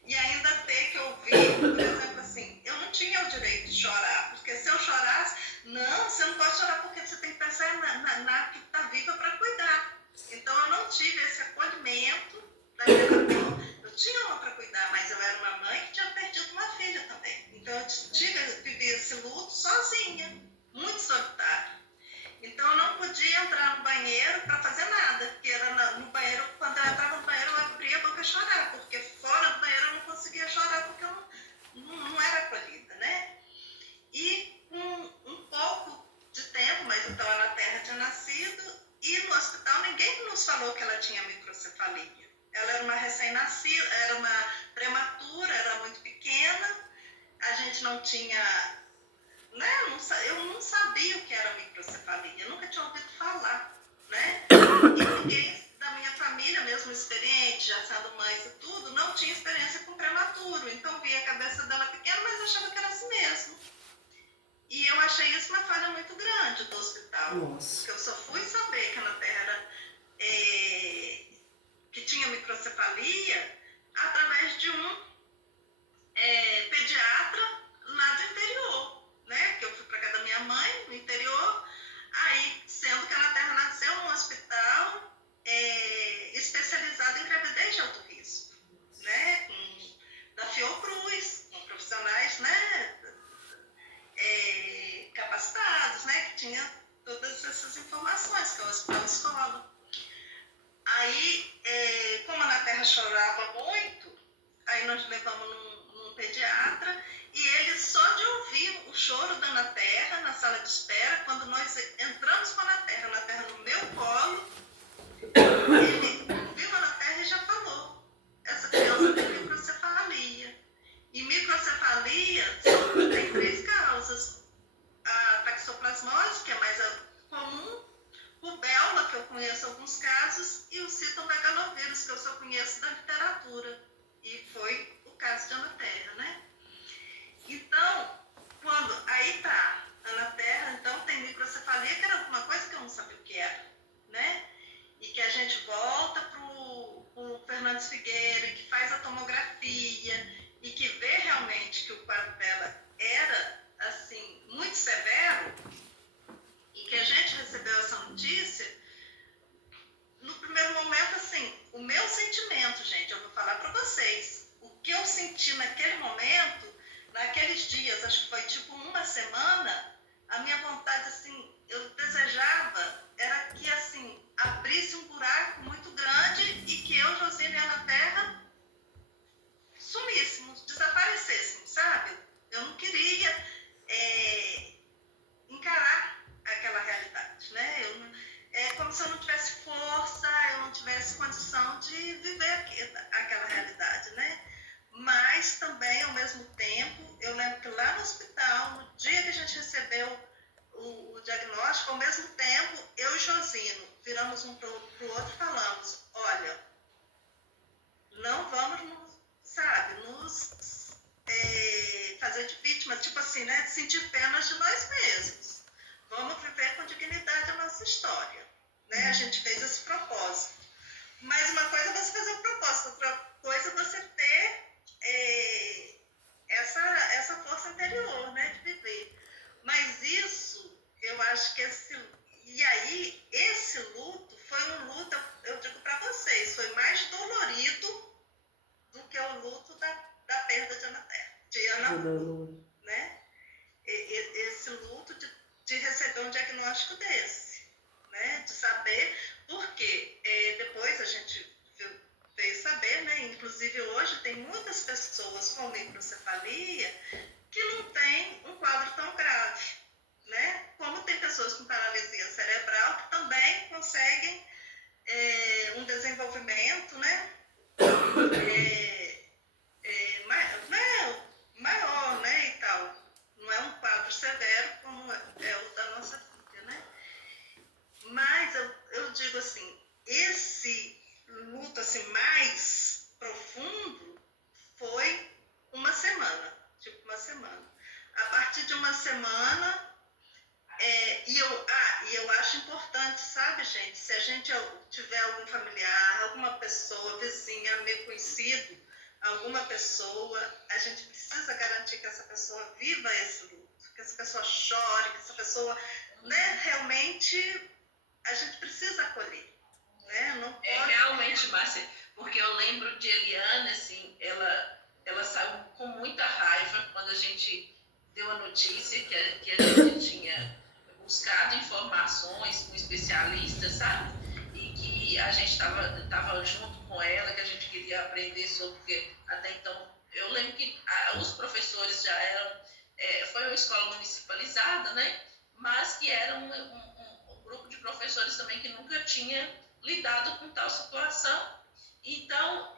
E ainda ter que ouvir, por exemplo, assim, eu não tinha o direito de chorar, porque se eu chorasse, não, você não pode chorar porque você tem que pensar na que está viva para cuidar. Então, eu não tive esse acolhimento daquela dor. Eu tinha uma para cuidar, mas eu era uma mãe que tinha perdido uma filha também. Então, eu vivi esse luto sozinha, muito solitária. Então, eu não podia entrar no banheiro para fazer nada, porque era no banheiro, quando eu entrava no banheiro, eu abria a boca e chorava, porque fora do banheiro eu não conseguia chorar, porque eu não era acolhida, né? E com um pouco de tempo, mas eu estava na Terra, tinha nascido, e no hospital ninguém nos falou que ela tinha microcefalia. Ela era uma recém-nascida, era uma prematura, era muito pequena, a gente não tinha, né? Eu não sabia o que era microcefalia, eu nunca tinha ouvido falar, né? E ninguém da minha família, mesmo experiente, já sendo mãe e tudo, não tinha experiência com prematuro, então via a cabeça dela pequena, mas achava que era assim mesmo. E eu achei isso uma falha muito grande do hospital. Nossa. Porque eu só fui saber que a Ana Terra era, que tinha microcefalia através de um pediatra Aí nós levamos num pediatra e ele só de ouvir o choro da Ana Terra na sala de espera, quando nós entramos com a Ana Terra no meu colo, ele viu a Ana Terra e já falou: essa criança tem microcefalia. E microcefalia tem 3 causas: a taxoplasmose, que é mais comum, rubéola, que eu conheço alguns casos, e o citomegalovírus, que eu só conheço da literatura. E foi o caso de Ana Terra, né? Então, aí tá, Ana Terra, então tem microcefalia, que era alguma coisa que eu não sabia o que era, né? E que a gente volta pro Fernandes Figueiredo, que faz a tomografia, e que vê realmente que o quadro dela era, assim, muito severo, e que a gente recebeu essa notícia, no primeiro momento, assim, o meu sentimento, gente, eu vou falar para vocês, o que eu senti naquele momento, naqueles dias, acho que foi tipo uma semana, a minha vontade, assim, eu desejava, era que, assim, abrisse um buraco muito grande e que eu, Josine e Ana Terra, sumíssemos, desaparecêssemos, sabe? Eu não queria encarar aquela realidade, né? É como se eu não tivesse força, eu não tivesse condição de viver aquela realidade, né? Mas também, ao mesmo tempo, eu lembro que lá no hospital, no dia que a gente recebeu o diagnóstico, ao mesmo tempo, eu e Josino viramos um para o outro e falamos: olha, não vamos nos fazer de vítima, tipo assim, né? Sentir penas de nós mesmos. Vamos viver com dignidade a nossa história, né? A gente fez esse propósito. Mas uma coisa é você fazer um propósito, outra coisa é você ter essa força interior, né? De viver. Mas isso, eu acho que esse luto foi um luto, eu digo para vocês, foi mais dolorido do que o luto da perda de Ana Lu, né? Esse luto de receber um diagnóstico desse, né? De saber, porque depois a gente veio saber, né? Inclusive hoje tem muitas pessoas com microcefalia que não têm um quadro tão grave, né? Como tem pessoas com paralisia cerebral que também conseguem um desenvolvimento, né? Maior, né, e tal. Não é um quadro severo como é o da nossa filha, né? Mas eu digo assim, esse luto assim, mais profundo foi uma semana, tipo uma semana. A partir de uma semana, e eu acho importante, sabe, gente, se a gente tiver algum familiar, alguma pessoa, vizinha, amigo conhecido, alguma pessoa, a gente precisa garantir que essa pessoa viva esse luto, que essa pessoa chore, que essa pessoa, né, realmente, a gente precisa acolher, né? Não pode... Realmente, Márcia, porque eu lembro de Eliane, assim, ela saiu com muita raiva quando a gente deu a notícia que a gente tinha buscado informações com especialistas, sabe? E que a gente estava junto com ela, que a gente queria aprender sobre, porque até então, eu lembro que os professores já eram, foi uma escola municipalizada, né? Mas que era um grupo de professores também que nunca tinha lidado com tal situação. Então,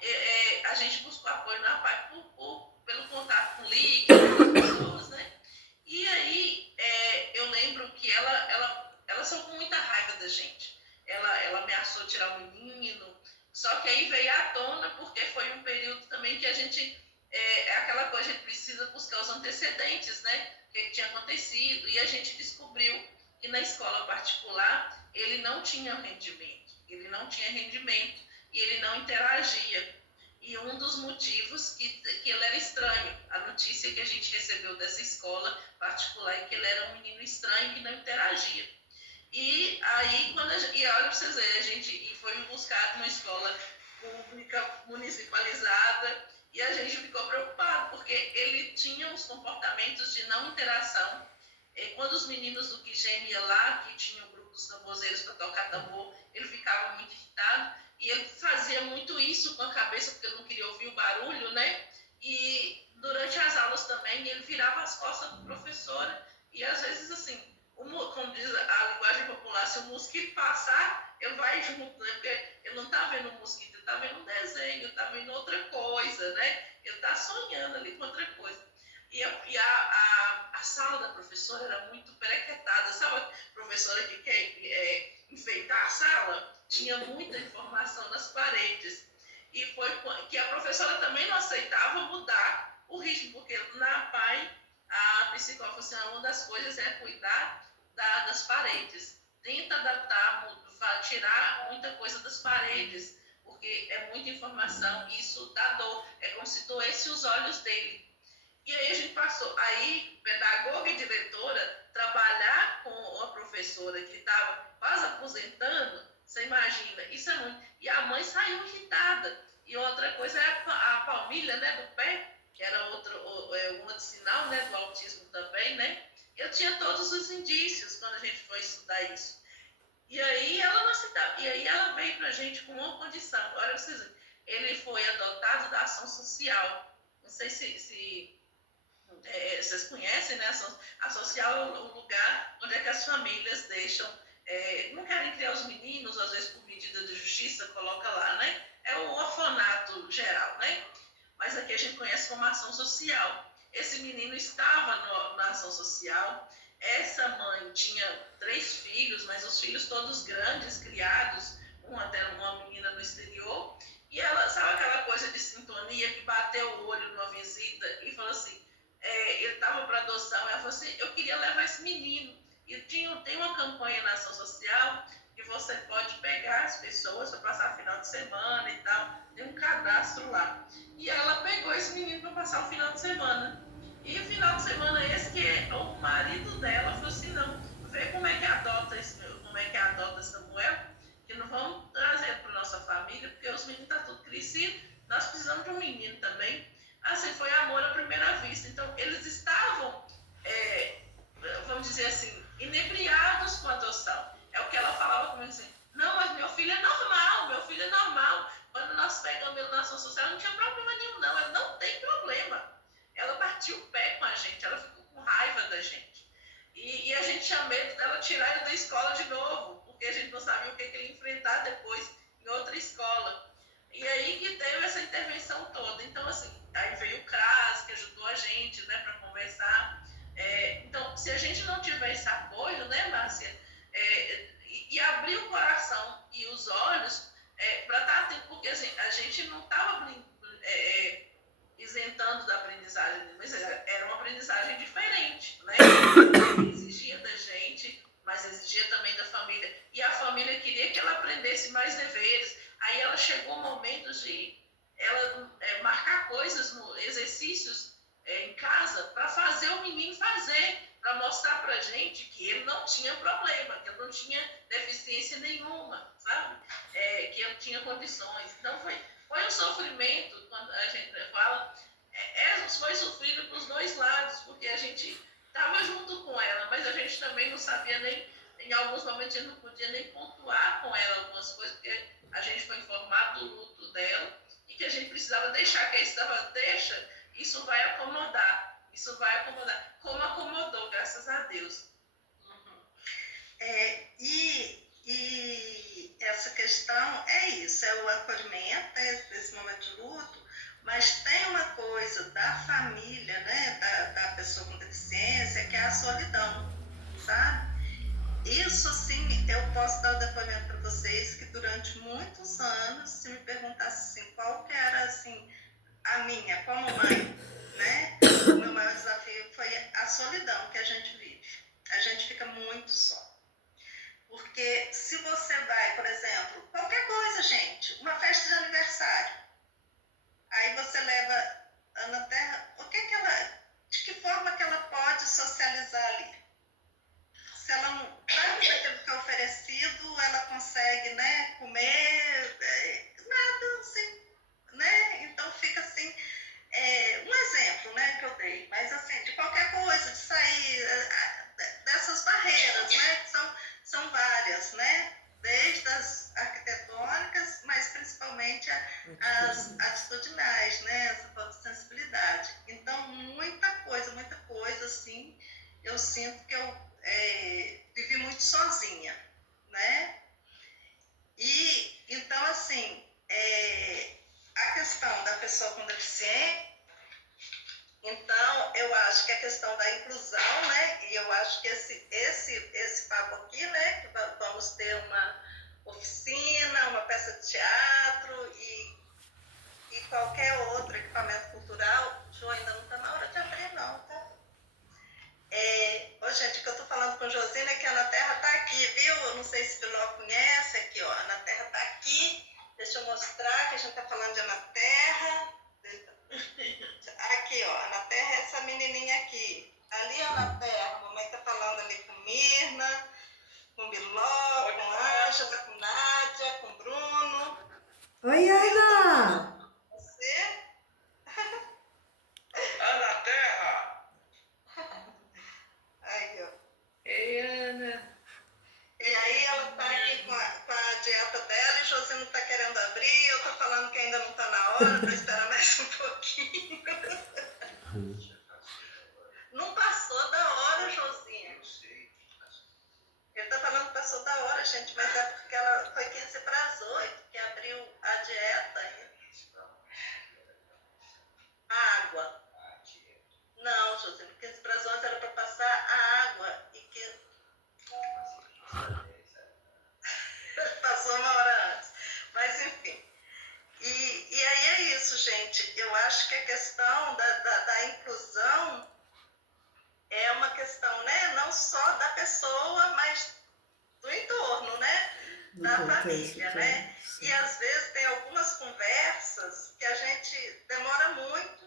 a gente buscou apoio na PAI pelo contato com o LIC, com as pessoas, né? E aí, eu lembro que ela saiu com muita raiva da gente. Ela ameaçou tirar o menino, só que aí veio à tona, porque foi um período também que a gente, aquela coisa, a gente precisa buscar os antecedentes, né? O que tinha acontecido, e a gente descobriu que na escola particular ele não tinha rendimento, e ele não interagia. E um dos motivos que ele era estranho, a notícia que a gente recebeu dessa escola particular é que ele era um menino estranho que não interagia. E aí, e olha para vocês verem, a gente foi buscado numa escola pública, municipalizada, e a gente ficou preocupado, porque ele tinha uns comportamentos de não interação. Quando os meninos do Quigênio iam lá, que tinham o grupo dos tambozeiros para tocar tambor, ele ficava muito irritado, e ele fazia muito isso com a cabeça, porque ele não queria ouvir o barulho, né? E durante as aulas também, ele virava as costas para a professora e às vezes assim, como diz a linguagem popular, se o mosquito passar, ele vai junto, né? Porque ele não está vendo o mosquito, ele está vendo um desenho, está vendo outra coisa, né? Ele está sonhando ali com outra coisa. E a sala da professora era muito perequetada, sabe? A professora que quer enfeitar a sala, tinha muita informação nas paredes. E foi que a professora também não aceitava mudar o ritmo, porque na PAI, a psicóloga falou assim, uma das coisas é cuidar das paredes. Tenta adaptar, tirar muita coisa das paredes, porque é muita informação e isso dá dor. É como se doesse os olhos dele. E aí a gente passou, aí pedagoga e diretora, trabalhar com a professora que estava quase aposentando, você imagina, isso é muito. E a mãe saiu irritada. E outra coisa é a palmilha, né, do pé, que era um sinal, né, do autismo também, né? Eu tinha todos os indícios quando a gente foi estudar isso. E aí ela não aceitava. E aí ela veio pra gente com uma condição. Olha, ele foi adotado da ação social. Não sei se vocês conhecem, né? A social é o lugar onde é que as famílias deixam, não querem criar os meninos, às vezes por medida de justiça, coloca lá, né? É o orfanato geral, né? Mas aqui a gente conhece como ação social. Esse menino estava na ação social, essa mãe tinha 3 filhos, mas os filhos todos grandes, criados, até uma menina no exterior, e ela, sabe aquela coisa de sintonia, que bateu o olho numa visita e falou assim, ele estava para adoção, ela falou assim, eu queria levar esse menino, e tem uma campanha na ação social, que você pode pegar as pessoas para passar o final de semana e tal, tem um cadastro lá. E ela pegou esse menino para passar o final de semana. E o final de semana esse que o marido dela falou assim, não, vê como é que adota Samuel, que não vamos trazer para nossa família, porque os meninos estão tudo crescidos, nós precisamos de um menino também. Assim, foi amor à primeira vista. Então, eles estavam, vamos dizer assim, inebriados com a adoção. É o que ela falava comigo assim, não, mas meu filho é normal. Quando nós pegamos ele na ação social, não tinha problema nenhum, não. Ela não tem problema. Ela partiu o pé com a gente, ela ficou com raiva da gente. E a gente tinha medo dela tirar ele da escola de novo, porque a gente não sabia o que ele ia enfrentar depois em outra escola. E aí que teve essa intervenção toda. Então, assim, aí veio o CRAS, que ajudou a gente, né, para conversar. Então, se a gente não tiver esse apoio, né, Márcia, e abrir o coração e os olhos para estar atento, porque assim, a gente não estava isentando da aprendizagem, mas era uma aprendizagem diferente, né? Exigia da gente, mas exigia também da família. E a família queria que ela aprendesse mais deveres. Aí ela chegou a momentos de ela marcar coisas, exercícios em casa, para fazer o menino fazer, para mostrar para a gente que ele não tinha problema, que ele não tinha deficiência nenhuma, sabe? Que ele tinha condições. Então foi um sofrimento, quando a gente fala, foi sofrido para os 2 lados, porque a gente estava junto com ela, mas a gente também não sabia nem, em alguns momentos a gente não podia nem pontuar com ela algumas coisas, porque a gente foi informado do luto dela e que a gente precisava deixar, que isso vai acomodar, como acomodou, graças a Deus. E essa questão é isso, é o acolhimento, esse momento de luto, mas tem uma coisa da família, né, da pessoa com deficiência, que é a solidão, sabe? Isso, assim, eu posso dar o depoimento para vocês que durante muitos anos, se me perguntasse assim, qual que era, assim, a minha, como mãe, né? O meu maior desafio foi a solidão que a gente vive. A gente fica muito só. Porque se você vai, por exemplo, qualquer coisa, gente, uma festa de aniversário, aí você leva a Ana Terra, de que forma que ela pode socializar ali? Se ela não, nada daquilo que é oferecido, ela consegue, né, comer, nada, assim, né? Então fica assim, um exemplo, né, que eu dei, mas assim, de qualquer coisa, de sair dessas barreiras, né, que são várias, né, desde as arquitetônicas, mas principalmente as atitudinais, né, essa eu sinto que eu vivi muito sozinha, né? E, então, assim, a questão da pessoa com deficiência, então, eu acho que a questão da inclusão, né? E eu acho que esse papo aqui, né? Que vamos ter uma oficina, uma peça de teatro e qualquer outro equipamento cultural. Ju, ainda não está na hora de abrir, não, tá? Gente, o que eu estou falando com Josina é que a Ana Terra está aqui, viu? Eu não sei se o Piló conhece, aqui, ó. A Ana Terra está aqui. Deixa eu mostrar que a gente está falando de Ana Terra. Aqui, ó. Ana Terra é essa menininha aqui. Ali, a Ana Terra, a mamãe está falando ali com Mirna, com Biló, com Ângela, com Nádia, com Bruno. Oi, Ana! Você? Ana Terra! Aí, ó. Ei, Ana. E aí ela tá aqui com a dieta dela e Josina está querendo abrir, eu tô falando que ainda não está na hora, para esperar mais um pouquinho. Não passou da hora, Josinha. Ele tá falando que passou da hora, gente, mas é porque ela foi 15 para as 8 que abriu a dieta. A água. Não, Josina, 15 para as 11 era para passar a água e que passou uma hora antes. Mas, enfim. E aí é isso, gente. Eu acho que a questão da inclusão é uma questão, né, não só da pessoa, mas do entorno, né, da família, né. E às vezes tem algumas conversas que a gente demora muito.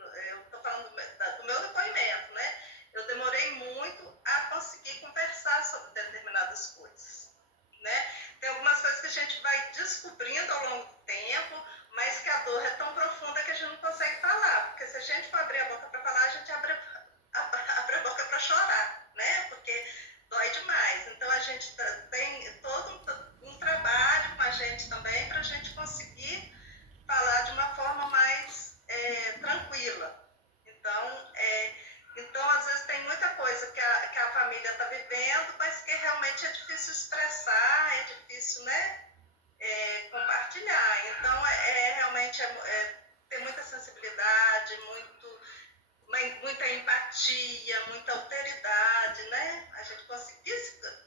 Eu estou falando do meu depoimento, né. Eu demorei muito a conseguir conversar sobre determinadas coisas, né. Tem algumas coisas que a gente vai descobrindo ao longo do tempo, mas que a dor é tão profunda que a gente não consegue falar. Porque se a gente for abrir a boca para falar, a gente abre a boca para chorar, né? Porque dói demais. Então, a gente tem todo um trabalho com a gente também para a gente conseguir falar de uma forma mais tranquila. Então, às vezes tem muita coisa que a família está vivendo, mas que realmente é difícil expressar, é difícil, né, compartilhar. Então, realmente ter muita sensibilidade, muita empatia, muita alteridade, né? A gente conseguir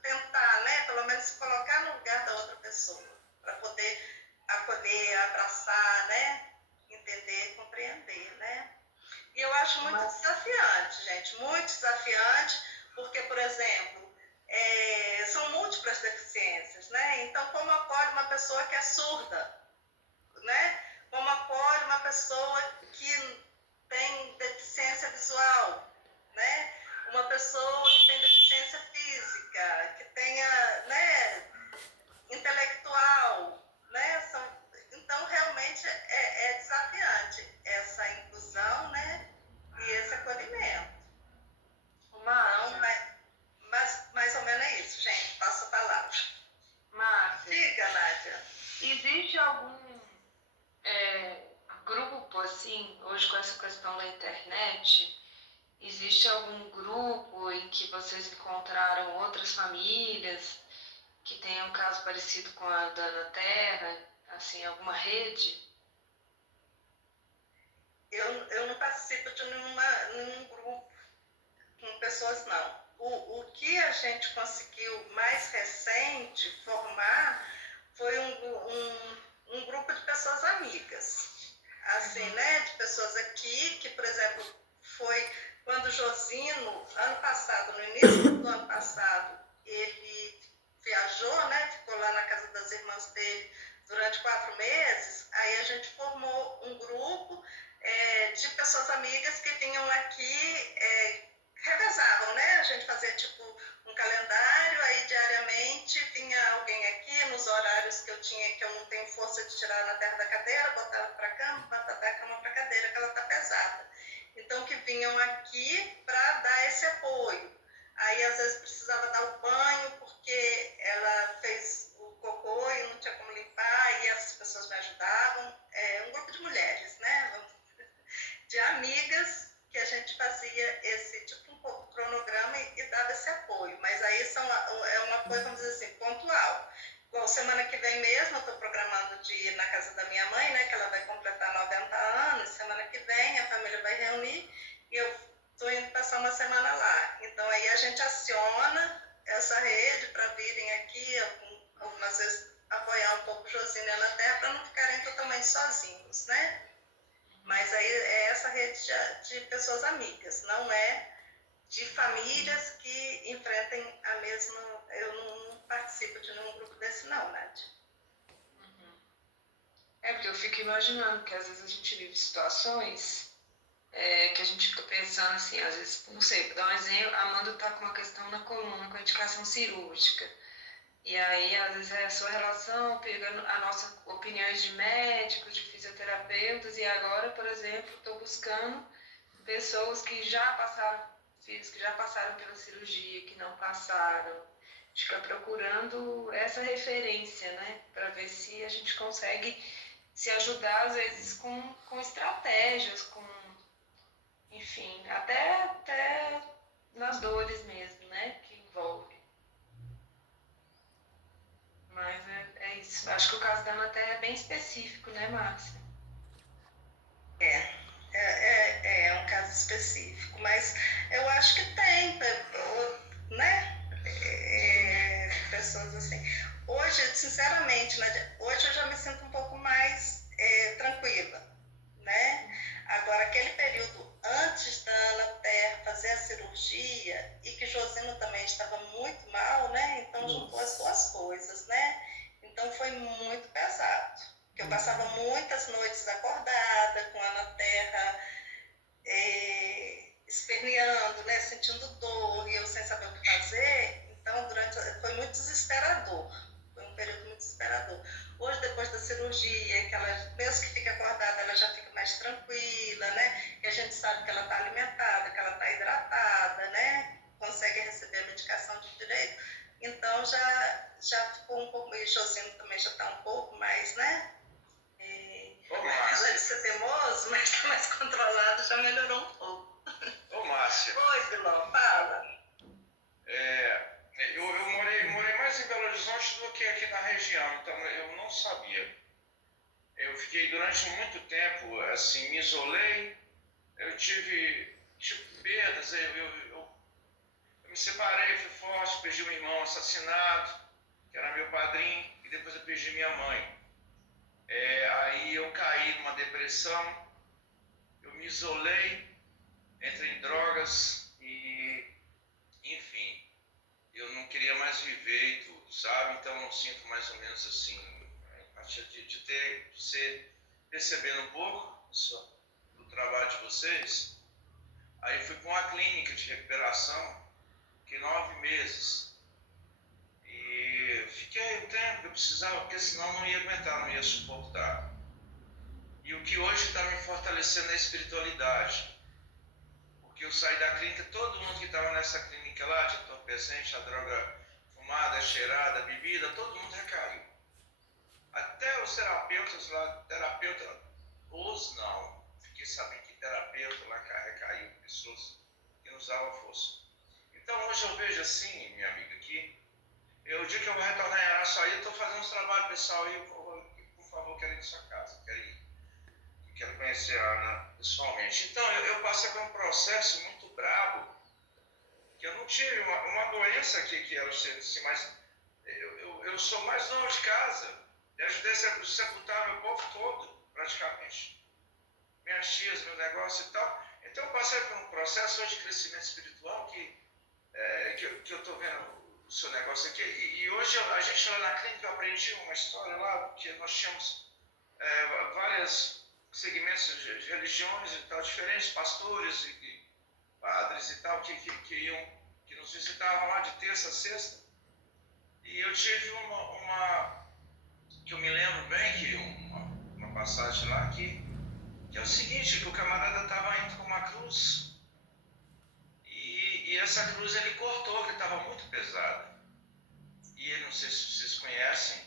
tentar, né, pelo menos se colocar no lugar da outra pessoa, para poder acolher, abraçar, né, entender, compreender, né? E eu acho muito desafiante, gente, muito desafiante, porque, por exemplo, são múltiplas deficiências, né? Então, como acolhe uma pessoa que é surda, né? Como acolhe uma pessoa que tem deficiência visual, né? Uma pessoa que tem deficiência física, que tenha, né, intelectual, né? Então, realmente é desafiante essa inclusão, né? E esse acolhimento. Então, mas mais ou menos é isso, gente. Passo a palavra. Márcia, Diga, Nádia. existe algum grupo, assim, hoje com essa questão da internet, existe algum grupo em que vocês encontraram outras famílias que tenham um caso parecido com a da Ana Terra, assim, alguma rede? Eu não participo de nenhum grupo com pessoas, não. O que a gente conseguiu mais recente formar foi um grupo de pessoas amigas. Assim, né? De pessoas aqui, que, por exemplo, foi quando o Josino, ano passado, no início do ano passado, ele viajou, né? Ficou lá na casa das irmãs dele durante 4 meses. Aí a gente formou um grupo de pessoas amigas que vinham aqui, revezavam, né? A gente fazia tipo um calendário, aí diariamente vinha alguém aqui nos horários que eu não tenho força de tirar na terra da cadeira, botava para a cama, botava a cama para a cadeira, que ela está pesada. Então, que vinham aqui para dar esse apoio. Aí, às vezes, precisava dar o banho, porque ela fez o cocô e não tinha como limpar, e essas pessoas me ajudavam. Um grupo de mulheres, né? De amigas, que a gente fazia esse tipo um cronograma é uma coisa, vamos dizer assim, pontual. Igual semana que vem mesmo, eu estou programando de ir na casa da minha mãe, né, que ela vai completar 90 anos. Semana que vem a família vai reunir e eu estou indo passar uma semana lá. Então aí a gente aciona essa rede para virem aqui, algumas vezes apoiar um pouco Josina na Terra para não ficarem totalmente sozinhos, né? Mas aí é essa rede de pessoas amigas, não é de famílias que enfrentem a mesma... Eu não participo de nenhum grupo desse não, Nádia. Porque eu fico imaginando que às vezes a gente vive situações que a gente fica pensando assim, às vezes, não sei, vou dar um exemplo, a Amanda está com uma questão na coluna, com a indicação cirúrgica. E aí, às vezes, é a sua relação, pegando a nossa opiniões de médicos, de fisioterapeutas, e agora, por exemplo, estou buscando pessoas que já passaram, filhos que já passaram pela cirurgia, que não passaram. Fica procurando essa referência, né? Para ver se a gente consegue se ajudar, às vezes, com estratégias, enfim, até nas dores mesmo, né? Que envolve. Mas é isso. Acho que o caso da Ana até é bem específico, né, Márcia? É um caso específico, mas eu acho que tem, né? Pessoas assim. Hoje, sinceramente, Nádia, hoje eu já me sinto um pouco mais tranquila, né? Agora, aquele período antes da Ana Terra fazer a cirurgia e que Josino também estava muito mal, né? Então juntou as duas coisas, né? Então foi muito pesado. Porque eu passava muitas noites acordada, com a Ana Terra esperneando, né? Sentindo dor e eu sem saber o que fazer. Então foi muito desesperador. Foi um período muito desesperador. Hoje, depois da cirurgia, que ela, mesmo que fique acordada, ela já fica mais tranquila, né? Que a gente sabe que ela está alimentada, que ela está hidratada, né? Consegue receber a medicação de direito. Então, já ficou um pouco meio... Josino também já está um pouco mais, né? Ela de ser teimoso, mas está mais controlado, já melhorou um pouco. Ô, Márcia. Oi, Bilão, fala. Eu morei mais em Belo Horizonte do que aqui na região, então eu não sabia. Eu fiquei durante muito tempo, assim, me isolei, eu tive perdas, eu me separei, fui forte, perdi um irmão assassinado, que era meu padrinho, e depois eu perdi minha mãe. Aí eu caí numa depressão, eu me isolei, entrei em drogas e, enfim, eu não queria mais viver e tudo, sabe? Então eu sinto mais ou menos assim, de ser percebendo um pouco do trabalho de vocês. Aí fui para uma clínica de recuperação, fiquei 9 meses. E fiquei o tempo que eu precisava, porque senão não ia aguentar, não ia suportar. E o que hoje está me fortalecendo é a espiritualidade. Porque eu saí da clínica, todo mundo que estava nessa clínica lá, de entorpecente, a droga fumada, cheirada, bebida, todo mundo recaiu. Até os terapeutas lá, os não. Fiquei sabendo que terapeuta lá recaiu, pessoas que não usavam força. Então hoje eu vejo assim, minha amiga, que o dia que eu vou retornar em Araçuaí, eu estou fazendo uns trabalhos pessoal aí, por favor, quero ir na sua casa, quero conhecer a Ana pessoalmente. Então, eu passei por um processo muito brabo, que eu não tive uma doença que era assim, mas eu sou mais dono de casa, e ajudei a sepultar meu povo todo, praticamente. Minhas tias, meu negócio e tal. Então, eu passei por um processo de crescimento espiritual que eu estou vendo o seu negócio aqui. E hoje, a gente lá na clínica, eu aprendi uma história lá, porque nós tínhamos vários segmentos de religiões e tal, diferentes pastores e padres e tal, que nos visitavam lá de terça a sexta. E eu tive uma que eu me lembro bem, que uma passagem lá, que é o seguinte, que o camarada estava indo com uma cruz, e essa cruz ele cortou, que estava muito pesada. E eu não sei se vocês conhecem,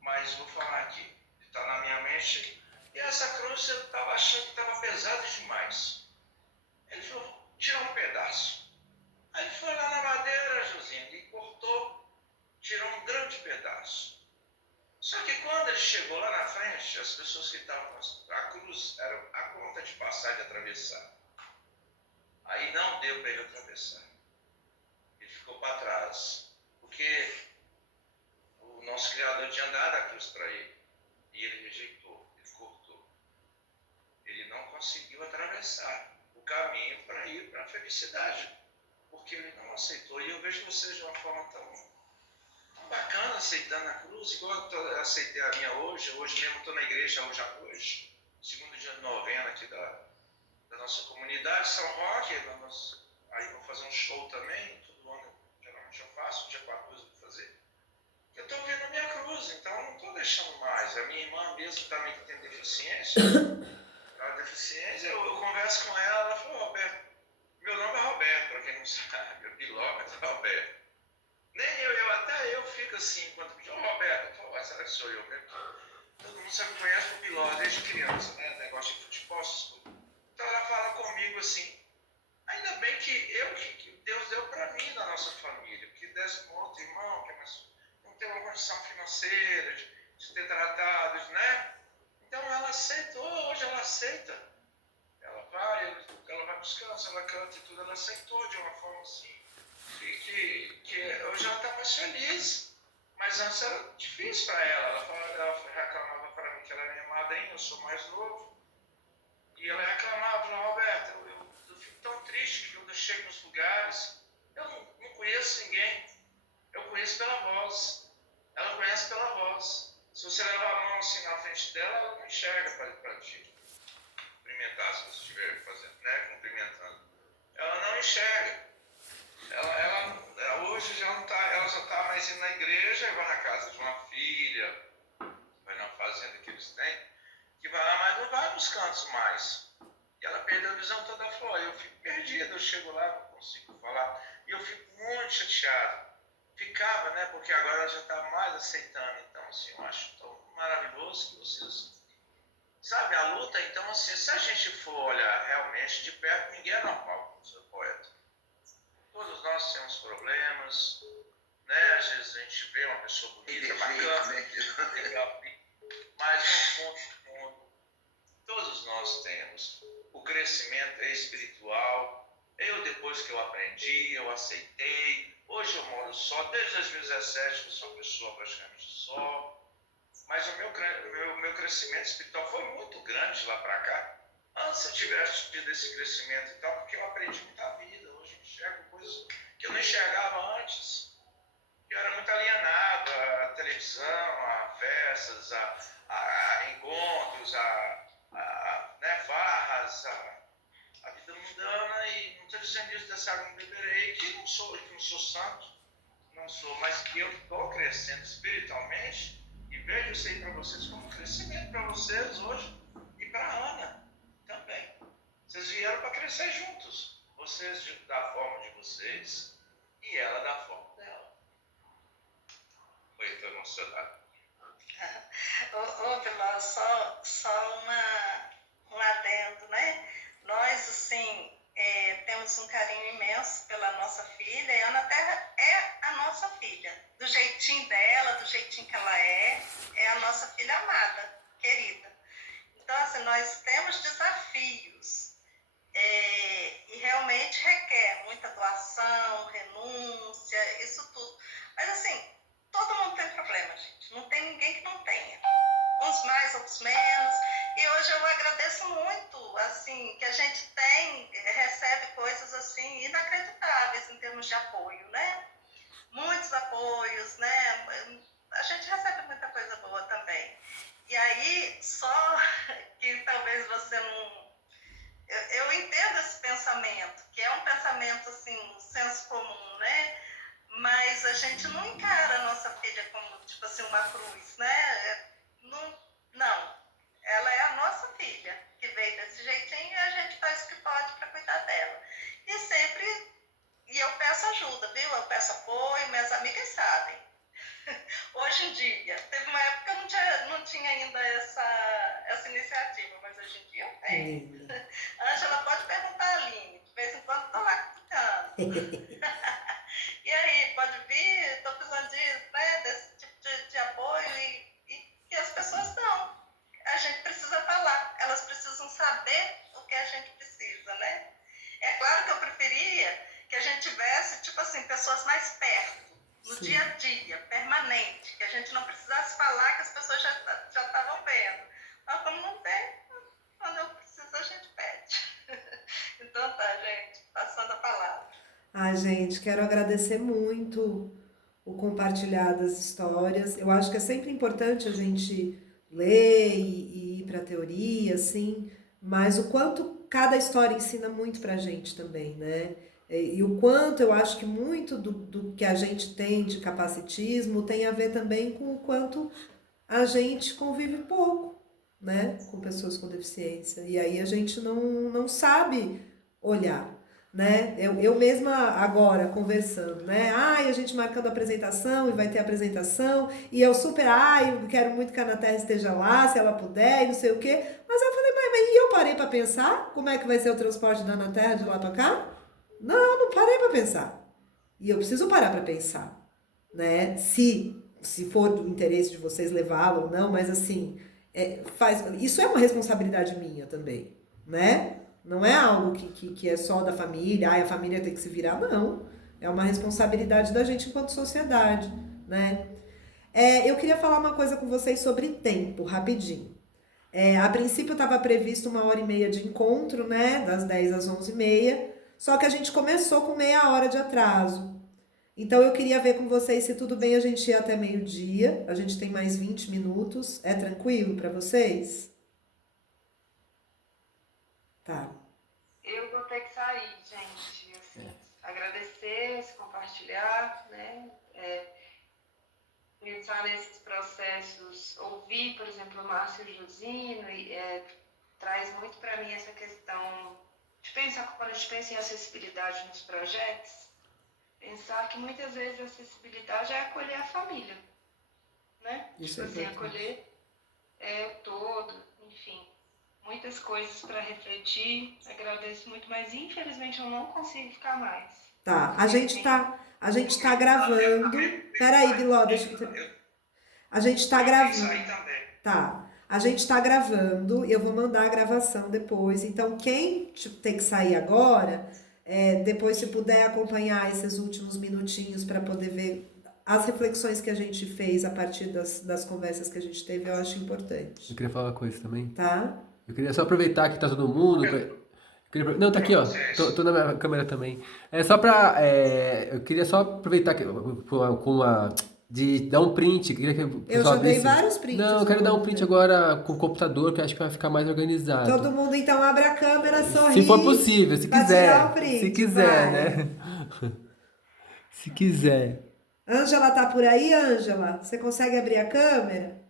mas vou falar aqui, está na minha mente. E essa cruz eu estava achando que estava pesada demais. Ele falou, tira um pedaço. Aí foi lá na madeira, Josina, e cortou, tirou um grande pedaço. Só que quando ele chegou lá na frente, as pessoas que estavam a cruz era a conta de passar, de atravessar. Aí não deu para ele atravessar. Ele ficou para trás. Porque o nosso Criador tinha dado a cruz para ele. E ele rejeitou, ele cortou. Ele não conseguiu atravessar o caminho para ir para a felicidade. Porque ele não aceitou. E eu vejo vocês de uma forma tão bacana aceitando a cruz, igual eu aceitei a minha hoje. Hoje mesmo estou na igreja, hoje. Segundo dia de novena aqui da nossa comunidade, São Roque. Aí vou fazer um show também, todo ano geralmente eu faço, dia 14 eu vou fazer. Eu estou vendo a minha cruz, então eu não estou deixando mais. A minha irmã mesmo também que tem deficiência, eu converso com ela, ela falou, Roberto, meu nome é Roberto, para quem não sabe, meu quilômetro é Roberto. Nem até eu fico assim, quando me diz, Roberto, eu falo, será que sou eu mesmo? Todo mundo sabe, conhece o Biló desde criança, né? Negócio de futebol, então ela fala comigo assim, ainda bem que Deus deu para mim na nossa família, porque desse um outro irmão que não tem uma condição financeira de ter tratado, né? Então ela aceitou, hoje ela aceita. Ela vai buscando, ela canta e tudo, ela aceitou de uma forma assim, que hoje ela está mais feliz. Mas antes era difícil para ela. Ela reclamava para mim que ela era minha madrinha, eu sou mais novo. E ela reclamava, Roberto, eu fico tão triste que eu chego nos lugares, eu não conheço ninguém, eu conheço pela voz. Ela conhece pela voz. Se você levar a mão assim na frente dela, ela não enxerga para te cumprimentar, se você estiver fazendo, né, cumprimentando. Ela não enxerga. Ela hoje já não está, ela já está mais indo na igreja, vai na casa de uma filha, vai na fazenda que eles têm, que vai lá, mas não vai nos cantos mais. E ela perdeu a visão toda fora. Eu fico perdido, eu chego lá, não consigo falar. E eu fico muito chateado. Ficava, né? Porque agora ela já está mais aceitando. Então, assim, eu acho tão maravilhoso que vocês... Sabe, a luta, então, assim, se a gente for olhar realmente de perto, ninguém é normal, como o seu poeta. Todos nós temos problemas, né? Às vezes a gente vê uma pessoa bonita, bacana, legal, mas no fundo, todos nós temos. O crescimento é espiritual. Depois que eu aprendi, eu aceitei. Hoje eu moro só, desde 2017 eu sou uma pessoa praticamente só. Mas o meu crescimento espiritual foi muito grande lá para cá. Antes eu tivesse tido esse crescimento e tal, porque eu aprendi muita vida. Hoje eu enxergo coisas que eu não enxergava antes. Eu era muito alienado à televisão, a festas, a encontros, né, farras, a vida mundana. E não estou dizendo isso dessa água não beberei, que não sou santo, não sou, mas que eu estou crescendo espiritualmente e vejo isso aí para vocês como um crescimento para vocês hoje e para a Ana também. Vocês vieram para crescer juntos, vocês da forma de vocês e ela da forma dela. Foi tão emocionado. Ô, Viló, só um adendo, né? Nós, assim, temos um carinho imenso pela nossa filha, e a Ana Terra é a nossa filha. Do jeitinho dela, do jeitinho que ela é a nossa filha amada, querida. Então, assim, nós temos desafios, e realmente requer muita doação, renúncia, isso tudo. Mas, assim, todo mundo tem problema, gente. Não tem ninguém que não tenha. Uns mais, outros menos. E hoje eu agradeço muito, assim, que a gente recebe coisas, assim, inacreditáveis em termos de apoio, né? Muitos apoios, né? A gente recebe muita coisa boa também. E aí, só que talvez você não... Eu entendo esse pensamento, que é um pensamento, assim, senso comum, né? Mas a gente não encara a nossa filha como, tipo assim, uma cruz, né? Não. Ela é a nossa filha, que veio desse jeitinho e a gente faz o que pode para cuidar dela. E eu peço ajuda, viu? Eu peço apoio, minhas amigas sabem. Hoje em dia, teve uma época que eu não tinha ainda essa iniciativa, mas hoje em dia eu tenho. Ângela, pode perguntar a Aline, de vez em quando estou lá cuidando. assim, pessoas mais perto, no dia a dia, permanente, que a gente não precisasse falar, que as pessoas já estavam vendo. Mas como não tem, quando eu preciso, a gente pede. Então tá, gente, passando a palavra. Ai, gente, quero agradecer muito o compartilhar das histórias. Eu acho que é sempre importante a gente ler e ir para a teoria, assim, mas o quanto cada história ensina muito pra gente também, né? E o quanto eu acho que muito do que a gente tem de capacitismo tem a ver também com o quanto a gente convive pouco, né, com pessoas com deficiência. E aí a gente não sabe olhar, né? Eu mesma agora conversando, né? Ai, a gente marcando a apresentação e vai ter apresentação, e eu super, eu quero muito que a Ana Terra esteja lá, se ela puder, e não sei o quê. Mas eu falei, mas e eu parei para pensar como é que vai ser o transporte da Ana Terra de lá para cá? Não parei para pensar. E eu preciso parar para pensar, né? Se for do interesse de vocês levá-la ou não, mas assim, isso é uma responsabilidade minha também, né? Não é algo que é só da família, a família tem que se virar, não. É uma responsabilidade da gente enquanto sociedade, né? Eu queria falar uma coisa com vocês sobre tempo, rapidinho. A princípio estava previsto 1h30 de encontro, né? Das 10 às 11h30, só que a gente começou com meia hora de atraso. Então eu queria ver com vocês se tudo bem a gente ir até meio-dia. A gente tem mais 20 minutos. É tranquilo para vocês? Tá. Eu vou ter que sair, gente. Assim, agradecer, se compartilhar, né? Pensar nesses processos, ouvir, por exemplo, o Márcio Jusino, traz muito para mim essa questão de pensar, quando a gente pensa em acessibilidade nos projetos, pensar que muitas vezes a acessibilidade é acolher a família, né? Isso tipo é assim, acolher o todo, enfim. Muitas coisas para refletir, agradeço muito, mas infelizmente eu não consigo ficar mais. Tá, a gente tá gravando. Peraí, Biló, deixa eu... A gente tá gravando. Tá. A gente tá gravando, eu vou mandar a gravação depois. Então, quem tem que sair agora, depois se puder acompanhar esses últimos minutinhos para poder ver as reflexões que a gente fez a partir das conversas que a gente teve, eu acho importante. Eu queria falar uma coisa também. Tá? Eu queria só aproveitar que tá todo mundo. Não, tá aqui, ó. Tô na minha câmera também. Eu queria só aproveitar de dar um print. Eu queria que o Eu pessoal já dei abrisse. vários prints. Não, eu quero dar um print agora com o computador, que eu acho que vai ficar mais organizado. Todo mundo então abre a câmera, sorri. Se for possível, se pra quiser. tirar o print, Se quiser, vai. né? Se quiser. Ângela tá por aí, Ângela? Você consegue abrir a câmera?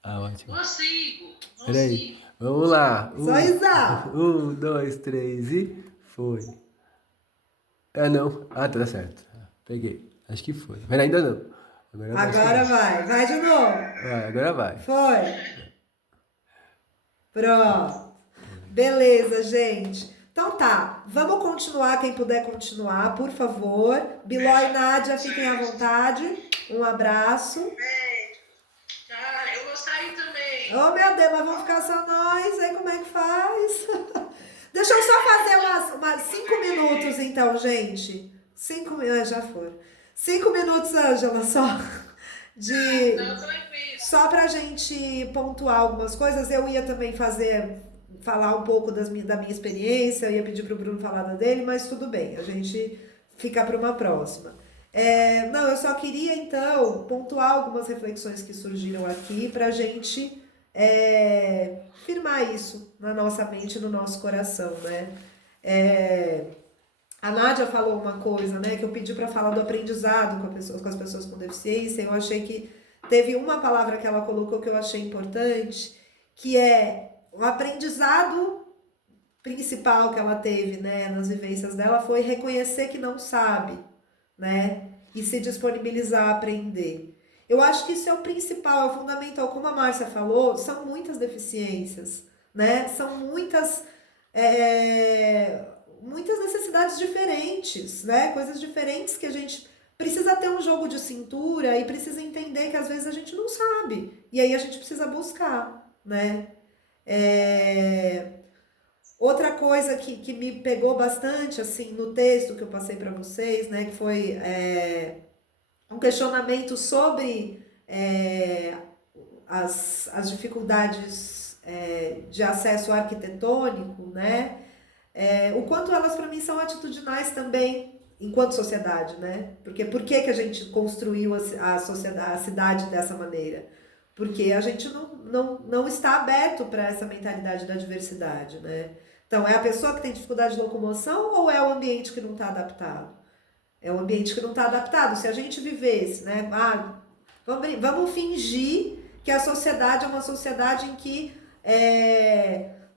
Ah, ótimo. Consigo. Peraí. Vamos lá. Só Isa. 1, 2, 3 e foi. Não. Tá certo. Peguei. Acho que foi. Mas ainda não. Agora vai. Vai de novo. Agora vai. Foi. Pronto. Beleza, gente. Então tá. Vamos continuar, quem puder continuar, por favor. Biló e Nádia, fiquem à vontade. Um abraço. Eu vou sair também. Oh, meu Deus, mas vamos ficar só nós. Aí como é que faz? Deixa eu só fazer umas 5 minutos, então, gente. 5 minutos, já foram. 5 minutos, Ângela, só. Só pra gente pontuar algumas coisas. Eu ia também falar um pouco da minha experiência. Eu ia pedir pro Bruno falar da dele, mas tudo bem. A gente fica para uma próxima. Eu só queria, então, pontuar algumas reflexões que surgiram aqui pra gente firmar isso na nossa mente, no nosso coração, né? A Nádia falou uma coisa, né, que eu pedi para falar do aprendizado com as pessoas com deficiência. Eu achei que teve uma palavra que ela colocou que eu achei importante, que é o aprendizado principal que ela teve, né, nas vivências dela foi reconhecer que não sabe, né, e se disponibilizar a aprender. Eu acho que isso é o principal, é o fundamental. Como a Márcia falou, são muitas deficiências, né? São muitas necessidades diferentes, né? Coisas diferentes que a gente precisa ter um jogo de cintura e precisa entender que às vezes a gente não sabe. E aí a gente precisa buscar, né? Outra coisa que me pegou bastante, assim, no texto que eu passei para vocês, né, que foi um questionamento sobre as dificuldades de acesso arquitetônico, né, o quanto elas para mim são atitudinais também enquanto sociedade, né? Porque por que que a gente construiu a sociedade, a cidade dessa maneira? Porque a gente não está aberto para essa mentalidade da diversidade, né? Então, é a pessoa que tem dificuldade de locomoção ou é o ambiente que não está adaptado? É o ambiente que não está adaptado. Se a gente vivesse, né? Vamos fingir que a sociedade é uma sociedade em que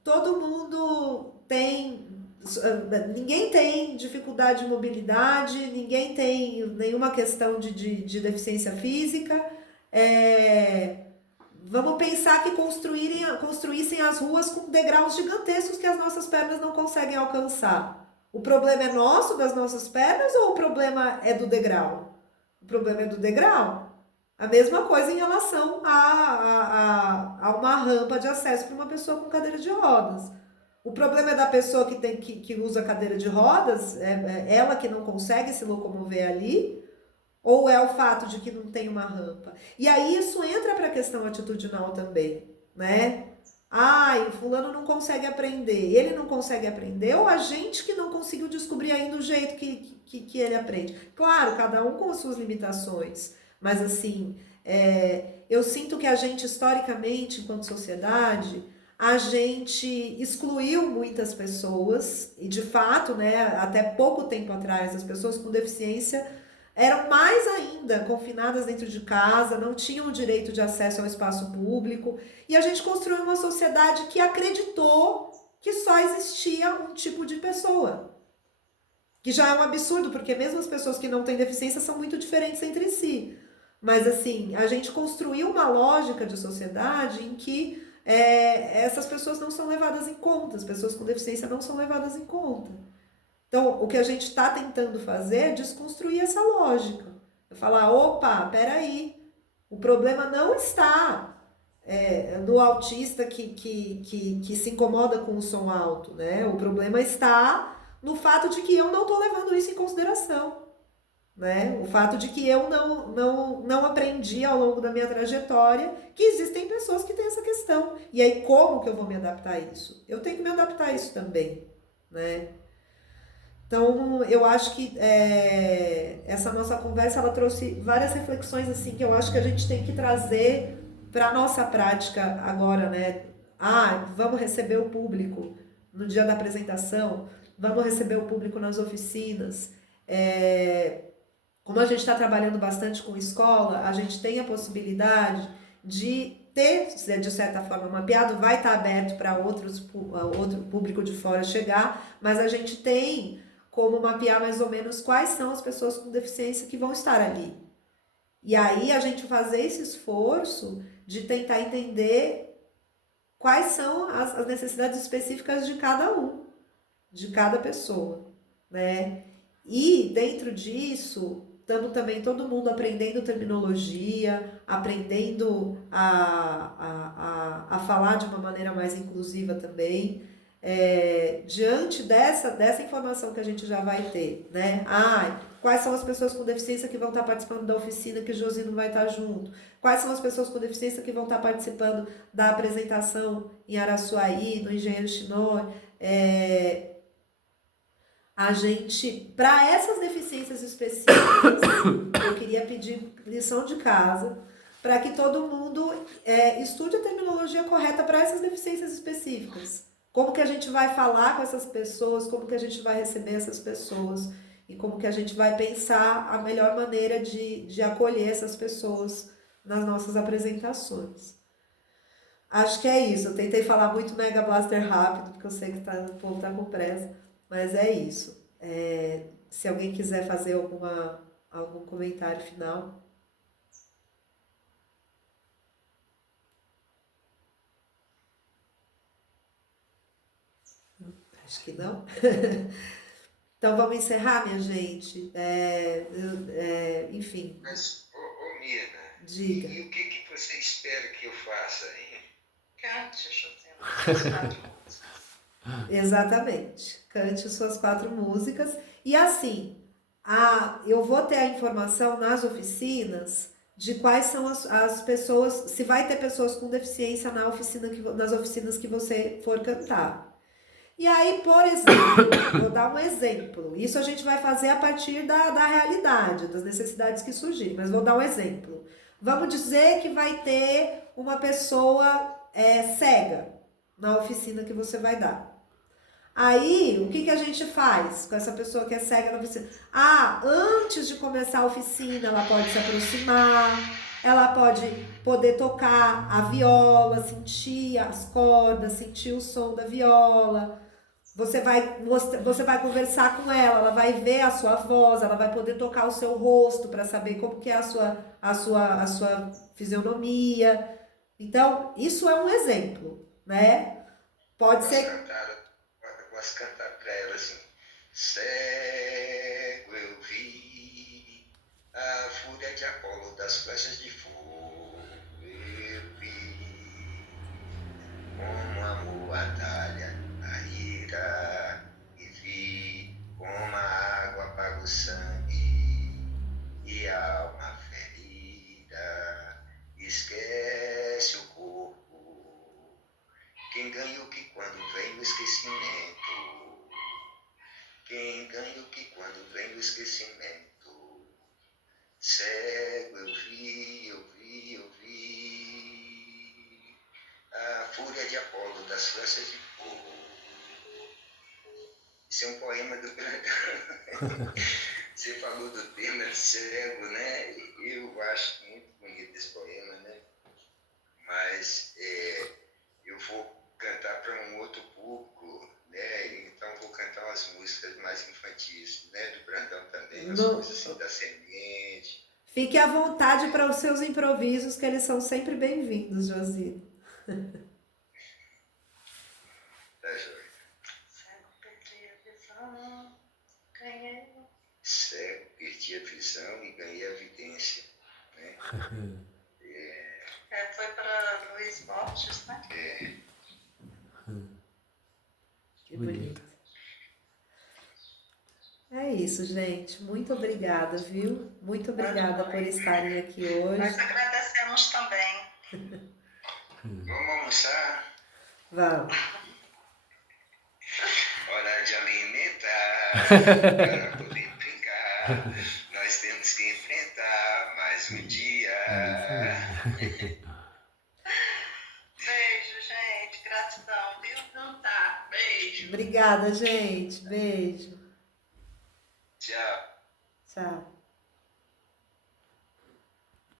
todo mundo tem. Ninguém tem dificuldade de mobilidade, ninguém tem nenhuma questão de deficiência física. Vamos pensar que construíssem as ruas com degraus gigantescos que as nossas pernas não conseguem alcançar. O problema é nosso, das nossas pernas, ou o problema é do degrau? O problema é do degrau. A mesma coisa em relação a uma rampa de acesso para uma pessoa com cadeira de rodas. O problema é da pessoa que usa cadeira de rodas, ela que não consegue se locomover ali, ou é o fato de que não tem uma rampa? E aí isso entra para a questão atitudinal também, né? O fulano não consegue aprender, ele não consegue aprender, ou a gente que não conseguiu descobrir ainda o jeito que ele aprende. Claro, cada um com as suas limitações, mas assim, eu sinto que a gente, historicamente, enquanto sociedade, a gente excluiu muitas pessoas, e de fato, né, até pouco tempo atrás, as pessoas com deficiência eram mais ainda confinadas dentro de casa, não tinham o direito de acesso ao espaço público, e a gente construiu uma sociedade que acreditou que só existia um tipo de pessoa. Que já é um absurdo, porque mesmo as pessoas que não têm deficiência são muito diferentes entre si. Mas assim, a gente construiu uma lógica de sociedade em que essas pessoas não são levadas em conta, as pessoas com deficiência não são levadas em conta. Então, o que a gente está tentando fazer é desconstruir essa lógica. É falar, opa, peraí, o problema não está no autista que se incomoda com o som alto, né? O problema está no fato de que eu não estou levando isso em consideração, né? O fato de que eu não aprendi ao longo da minha trajetória que existem pessoas que têm essa questão. E aí, como que eu vou me adaptar a isso? Eu tenho que me adaptar a isso também, né? Então, eu acho que essa nossa conversa, ela trouxe várias reflexões, assim, que eu acho que a gente tem que trazer para a nossa prática agora, né? Vamos receber o público no dia da apresentação, vamos receber o público nas oficinas. Como a gente está trabalhando bastante com escola, a gente tem a possibilidade de ter, de certa forma, mapeado, vai estar aberto para outro público de fora chegar, mas a gente tem como mapear mais ou menos quais são as pessoas com deficiência que vão estar ali. E aí a gente fazer esse esforço de tentar entender quais são as necessidades específicas de cada um, de cada pessoa, né? E dentro disso, estamos também todo mundo aprendendo terminologia, aprendendo a falar de uma maneira mais inclusiva também. Diante dessa informação que a gente já vai ter, né? Quais são as pessoas com deficiência que vão estar participando da oficina que o Josi não vai estar junto? Quais são as pessoas com deficiência que vão estar participando da apresentação em Araçuaí, no Engenheiro Chinó? A gente, para essas deficiências específicas, eu queria pedir lição de casa para que todo mundo estude a terminologia correta para essas deficiências específicas. Como que a gente vai falar com essas pessoas, como que a gente vai receber essas pessoas e como que a gente vai pensar a melhor maneira de acolher essas pessoas nas nossas apresentações. Acho que é isso. Eu tentei falar muito Mega Blaster rápido, porque eu sei que o povo tá com pressa, mas é isso. Se alguém quiser fazer algum comentário final. Acho que não. Então vamos encerrar, minha gente. Enfim. Mas, Mirna, Diga. e o que você espera que eu faça, hein? Cante, José. Exatamente. Cante suas 4 músicas. E assim, eu vou ter a informação nas oficinas de quais são as pessoas, se vai ter pessoas com deficiência nas oficinas que você for cantar. E aí, por exemplo, vou dar um exemplo. Isso a gente vai fazer a partir da realidade, das necessidades que surgirem, mas vou dar um exemplo. Vamos dizer que vai ter uma pessoa cega na oficina que você vai dar. Aí, o que a gente faz com essa pessoa que é cega na oficina? Antes de começar a oficina, ela pode se aproximar, ela pode poder tocar a viola, sentir as cordas, sentir o som da viola. Você vai conversar com ela vai ver a sua voz, ela vai poder tocar o seu rosto para saber como que é a sua fisionomia. Então, isso é um exemplo, né? Pode Posso ser. posso cantar para ela assim: cego eu vi a fúria de Apolo das flechas de fogo, eu vi como amor atalha a ira, e vi como a água apaga o sangue e a alma ferida esquece o corpo. Quem ganha o que quando vem o esquecimento? Quem ganha o que quando vem o esquecimento? Cego eu vi a fúria de Apolo das flechas de fogo. Isso é um poema do Brandão. Você falou do tema cego, né? Eu acho muito bonito esse poema, né? Mas eu vou cantar para um outro público, né? Então vou cantar umas músicas mais infantis, né? Do Brandão também, umas coisas assim da semente. Fique à vontade para os seus improvisos, que eles são sempre bem-vindos, Josino. Tá joia. Cego, perdi a visão, ganhei. Cego, perdi a visão e ganhei a evidência, né? Foi para Luiz Borges, né? Que bonito. É isso, gente. Muito obrigada, viu? Muito obrigada por estarem aqui hoje. Nós agradecemos também. Vamos almoçar? Vamos. Hora de alimentar, para poder brincar. Nós temos que enfrentar mais um dia. Beijo, gente. Gratidão, viu? Então tá, beijo. Obrigada, gente. Beijo. Tchau. Tchau.